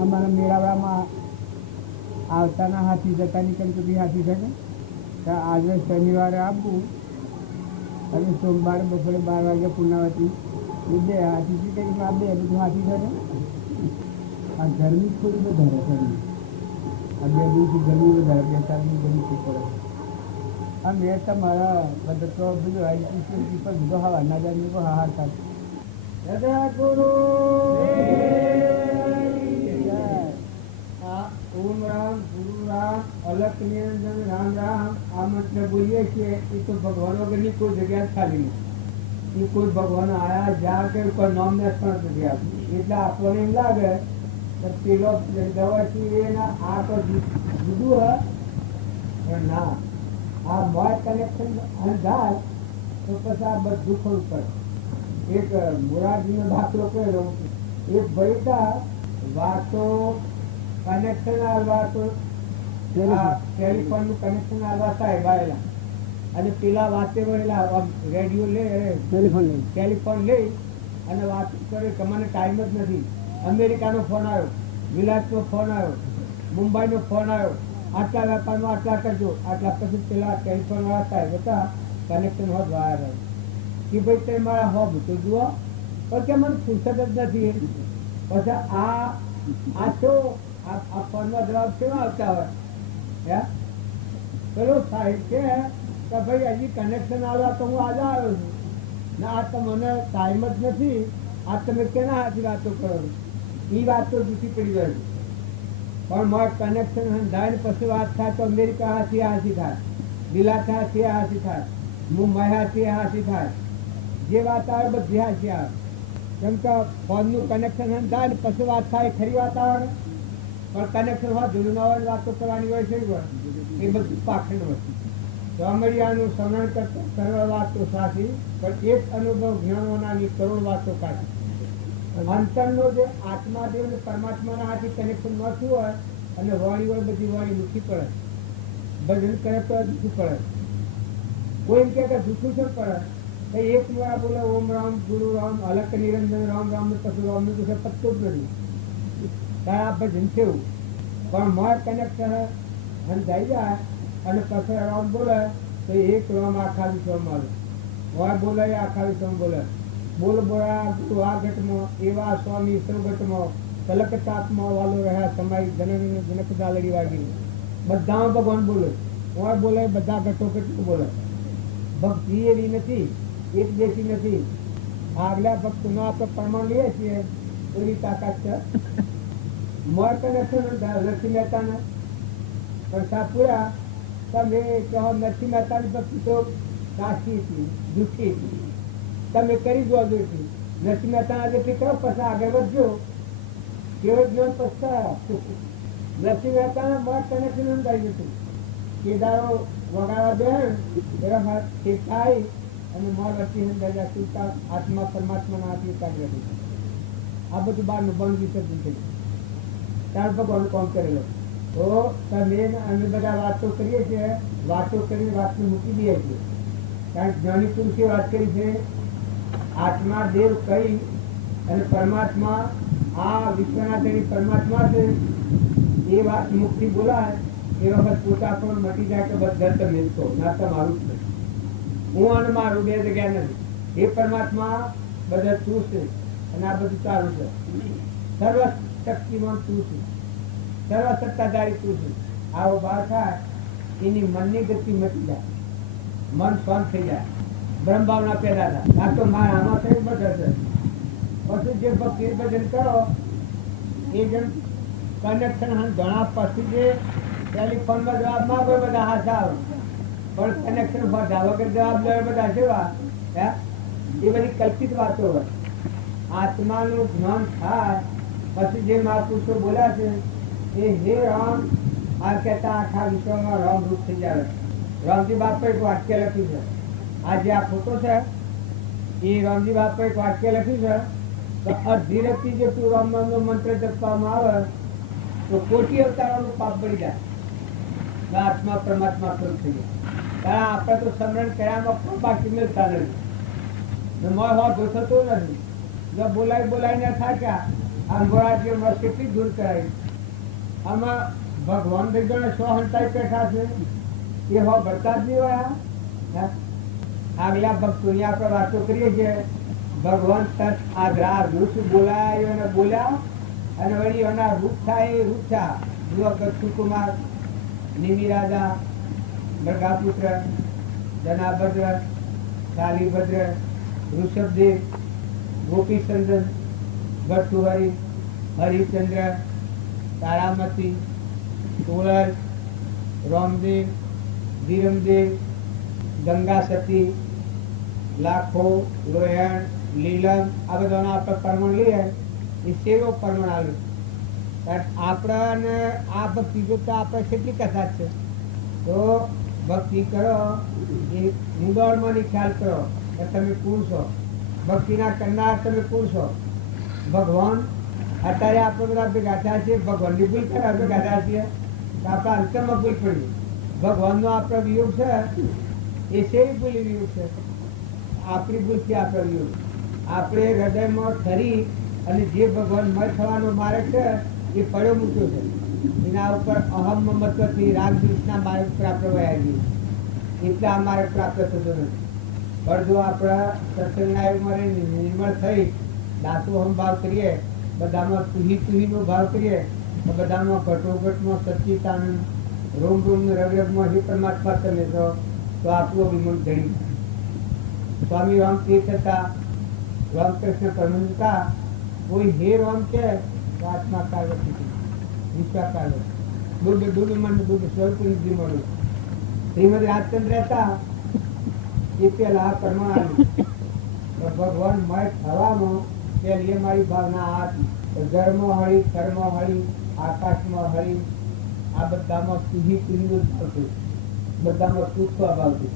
અમારા મેળાવડામાં આવતાના હાથી જતાની કંઈ હાથી શકે તો આજે શનિવારે આપવું અને સોમવારે બપોરે 12 વાગે પૂર્ણાવતી એ 2 હાથી કંઈ આ 2 બધું હાથી શકે. આ ગરમી થોડી વધારે ગરમી આ 2 દિવસથી ગરમી વધારે 2-4 દિવસ ગરમી ખૂબ પડે. આ મેં તમારા બધો બધું આઈપીસી પર બધો હવા ના જાય મેં હાહાર થાય. ઓમ રામ ગુરુ રામ અલખ નિરંજન રામ રામ આ મંત્ર બોલીએ છીએ એ તો ભગવાન વગરની કોઈ જગ્યા ખાલી નથી. એ કોઈ ભગવાન આયા જ્યાં કે કોઈ નામ ને પણ નથી આપતું. એટલે આપણને એમ લાગે કે પેલો દવાથી એના આ તો જુદું હોય પણ ના આ મોય કનેક્શન જાય તો પછી આ બધું ખોલું પડે. એક મોરારજીનો દાખલો કહેલો. એક ભાઈતા વાતો કનેક્શન આવવા તો ટેલિફોનનું કનેક્શન આવવા સાહેબ આવેલા અને પેલા વાતે વળેલા રેડિયો લે ટેલિફોન લઈ અને વાત કરે કે મને ટાઈમ જ નથી. અમેરિકાનો ફોન આવ્યો, વિલાસનો ફોન આવ્યો, મુંબઈનો ફોન આવ્યો, આટલા વેપારમાં આટલા કરજો આટલા. પછી પેલા ટેલિફોન વાળા સાહેબ હતા કનેક્શન હોત વાયર કે ભાઈ તમે મારા હોબ તો જુઓ પણ કે મને ફુરસત જ નથી. પછી આ છો આ ફોનમાં જવાબ કેવા આવતા હોય હે પેલો સાહેબ કે ભાઈ હજી કનેક્શન આવ્યા તો હું આજે આવ્યો છું ને આ તો મને ટાઈમ જ નથી. આ તમે કેના હાથી વાતો કરો એ વાત તો જૂઠી પડી જાય પણ મારે કનેક્શન સમજાય ને પછી વાત થાય તો અમેરિકા હાથી હાથી થાય, દિલાસા હાથી હાથી થાય, મુંબઈ હાથી હાથી થાય. જે વાત આવે બધી હાથી આવે કેમ કે ફોનનું કનેક્શન સમજાય ને પછી વાત થાય ખરી વાત આવે પણ કનેક્શન હોય જૂનું ના હોય વાતો કરવાની હોય છે એ બધું પાખંડ વસ્તુ. સ્વામિયાનું સ્મરણ કરતા સર્વ વાતો સાચી, પણ એક અનુભવ જ્ઞાનોનાની કરોડ વાતો કાઢી. અંતરનો જે આત્માદેવ અને પરમાત્માના હાથી કનેક્શન ન થયું હોય અને વાણી હોય બધી વાણી દુઃખી પડે, ભજન કરે તો દુઃખી પડે. કોઈ એમ કે દુઃખી શું પડે, એક વાર બોલે ઓમ રામ ગુરુ રામ અલક નિરંજન રામ રામ પછી રામ નું કશું પત્તું જ નથી. તારા ભજન થયું પણ મોર કનેક્શન અને થઈ જાય અને પછી રામ બોલે તો એક રામ આખા વિશ્વમાં મોર બોલે આખા વિશ્વમાં બોલે. બોલ બોલા તું આ ઘટમાં એવા સ્વામી સૌગટમાં કલકતાત્મા વાલો રહ્યા સમાઈ જનક જનકદા લડી વાગી. બધામાં ભગવાન બોલે, મોર બોલે બધા ઘટો ઘટું બોલે. ભક્તિ એવી નથી, એક દેશી નથી. આગલા ભક્તનો આપણે પ્રમાણ લઈએ છીએ એવી તાકાત છે. મોર કનેક્શન નરસિંહ મહેતાને પણ પૂરા તમે કહો નરસિંહ મહેતાની ભક્તિ તો કાશી હતી, દુઃખી હતી. તમે કરી દો હતી નરસિંહ મહેતાના જેટલી કરો પછી આગળ વધજો. કેવો જ્ઞાન પછતા નરસિંહ મહેતાના મોર કનેક્શન નોંધાયું હતું. કેદારો વગાડવા બેન એવા હાથ શેખાય અને મોર વચ્ચે હંધાયા સુતા આત્મા પરમાત્માના હાથે કાઢી હતી. આ બધું બહારનું બંધ વિસર્જન થઈ ત્યાર ભગવાન કામ કરેલો. તો તમે અમે બધા વાતો કરીએ છીએ, વાતો કરીને વાતને મૂકી દઈએ છીએ. કારણ કે જ્ઞાની પુરુષે વાત કરી છે આત્મા દેવ કઈ અને પરમાત્મા આ વિશ્વના તેની પરમાત્મા છે એ વાત મુક્તિ બોલાય એ વખત પોતા પણ મટી જાય કે બધા તમે મિલતો ના તમારું જ છે. હું અને મારું બે જગ્યા નથી. એ પરમાત્મા બધા તું છે અને આ બધું તારું છે. સર્વ શક્તિમાન તું છે, સર્વ સત્તાધારી તું છે. આવો ભાવ થાય એની મનની ગતિ મટી જાય, મન શાંત થઈ જાય, બ્રહ્મ ભાવના પેદા થાય. આ તો મારા આમાં થઈ બધા છે. પછી જે ભક્તિ ભજન કરો એ જેમ કનેક્શન ઘણા પછી જે ટેલિફોનમાં જવાબ માંગો બધા હાથ આવે પણ કનેક્શન બધા વગર જવાબ લે બધા સેવા એ બધી કલ્પિત વાતો હોય. આત્માનું જ્ઞાન થાય પછી જે મહાપુરુષો બોલ્યા છે એ હે રામ આ કહેતા આખા વિશ્વમાં રામ રૂપ થઈ જાય. રામજી બાપા એક વાક્ય લખ્યું છે. આ જે આ ફોટો છે એ રામજી બાપા એક વાક્ય લખ્યું છે તો અડધી રતી જે તું રામ નામનો મંત્ર જપવામાં આવે તો કોટી અવતારોનું પાપ બળી જાય. આત્મા પરમાત્મા સ્વરૂપ થઈ જાય. કારણ આપણે તો સ્મરણ કર્યામાં પણ બાકી મળતા નથી. મોહ થતો નથી. જો બોલાઈને થાક્યા આમ ગોળાજી કેટલી દૂર કરાવી. આમાં ભગવાન જણે સ્વ હંતાઈ બેઠા છે એ હો ભરતા જ નહીં હોય. આગલા ભક્તોની આપણે વાતો કરીએ છીએ ભગવાન આ રૂપ બોલાયો અને બોલ્યા અને વળી એના રૂપ થાય એ રૂપ થયા. જુઓ કુમાર, નિમિ રાજા, મૃગાપુત્ર, જનાભદ્ર, કાલીભદ્ર, ઋષભદેવ, ગોપીચંદ્ર, ભટ્ટુહરી, હરિચંદ્ર, તારામતી, તોળર, રામદેવ, ધીરમદેવ, ગંગા સતી, લાખો, લોયણ, લીલમ આ બધાના આપણે પરમણ લઈએ એ સેવો પરમણ આવે. આપણને આ ભક્તિ જોતા આપણે કેટલી કથા છે. તો ભક્તિ કરો એ મુંદોળમાંની ખ્યાલ કરો કે તમે કોણ છો. ભક્તિના કરનાર તમે કોણ છો. ભગવાન અત્યારે આપણે બધા ભેગા થયા છીએ ભગવાનની ભૂલ કરે ભેગા થયા છીએ તો આપણા અંતરમાં ભૂલ પડી. ભગવાનનો આપણો વિયોગ છે એ સેવી ભૂલી વિયોગ છે. આપણી ભૂલથી આપણો વિયોગ. આપણે હૃદયમાં ખરી અને જે ભગવાન મય થવાનો માર્ગ છે એ પડ્યો મૂક્યો છે. એના ઉપર અહમ મમત્વથી રાગદ્વેષના માર્ગ પર આપણે વયા જઈએ એટલે આ માર્ગ પ્રાપ્ત થતો નથી. પણ જો આપણા સત્સંગના યુગમાં નિર્મળ થઈ દાસો ભાવ કરીએ, બધામાં તુહીનો ભાવ કરીએ તો બધામાં ઘટોઘટમાં સચ્ચિતાનંદ રોમ રોમ રગરગમાં જે પરમાત્મા તમે છો તો આપણું અભિમન ઘડી. સ્વામી રામતીર્થ હતા, રામકૃષ્ણ પરમહંસ હતા. કોઈ હે રામ કે આત્મા પાર્વતી વિશ્વા પાર્વતી બુદ્ધ દુડ મન બુદ્ધ સ્વરૂપની મળ્યું. શ્રીમદ રાજચંદ્ર હતા એ પેલા પરમાણ આવ્યું ભગવાન મય થવામાં પેલી મારી ભાવના આ હતી. ધર્મ હળી કર્મ હળી આકાશમાં હરી, આ બધામાં તુહી તુહીનું જ ભાવતું, બધામાં તું ભાવતું.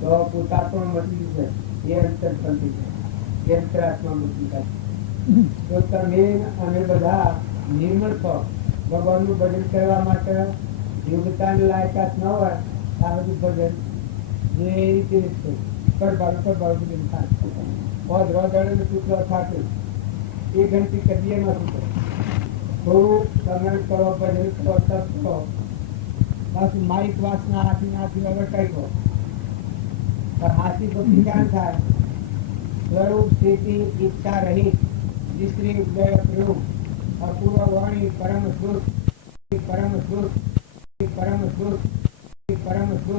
તો પોતા પણ મટી છે, એ અંતર શાંતિ છે, એ અંતરાત્મા મટી છે. તો તમે અને બધા નિર્મળ છો. ભગવાનનું ભજન કરવા માટે યોગ્યતાની લાયકાત ન હોય આ બધું ભજન જે એ રીતે છે. પર બધું થાય રોજ રોજ ટુકડો થાતું એ ઘંટી કદીએ ન થતો. થોડું સમય કરો, ભજન કરો, તપ કરો, પાછું માઇક વાસના હાથી વગર કઈ કહો. પણ હાથી ભક્તિ ક્યાં થાય? સ્વરૂપ સ્થિતિ ઈચ્છા રહિત સ્ત્રી ઉદય પ્રયોગ અપૂર્વ વાણી પરમ સુખ પરમ સુખ પરમ સુખ પરમ સુખ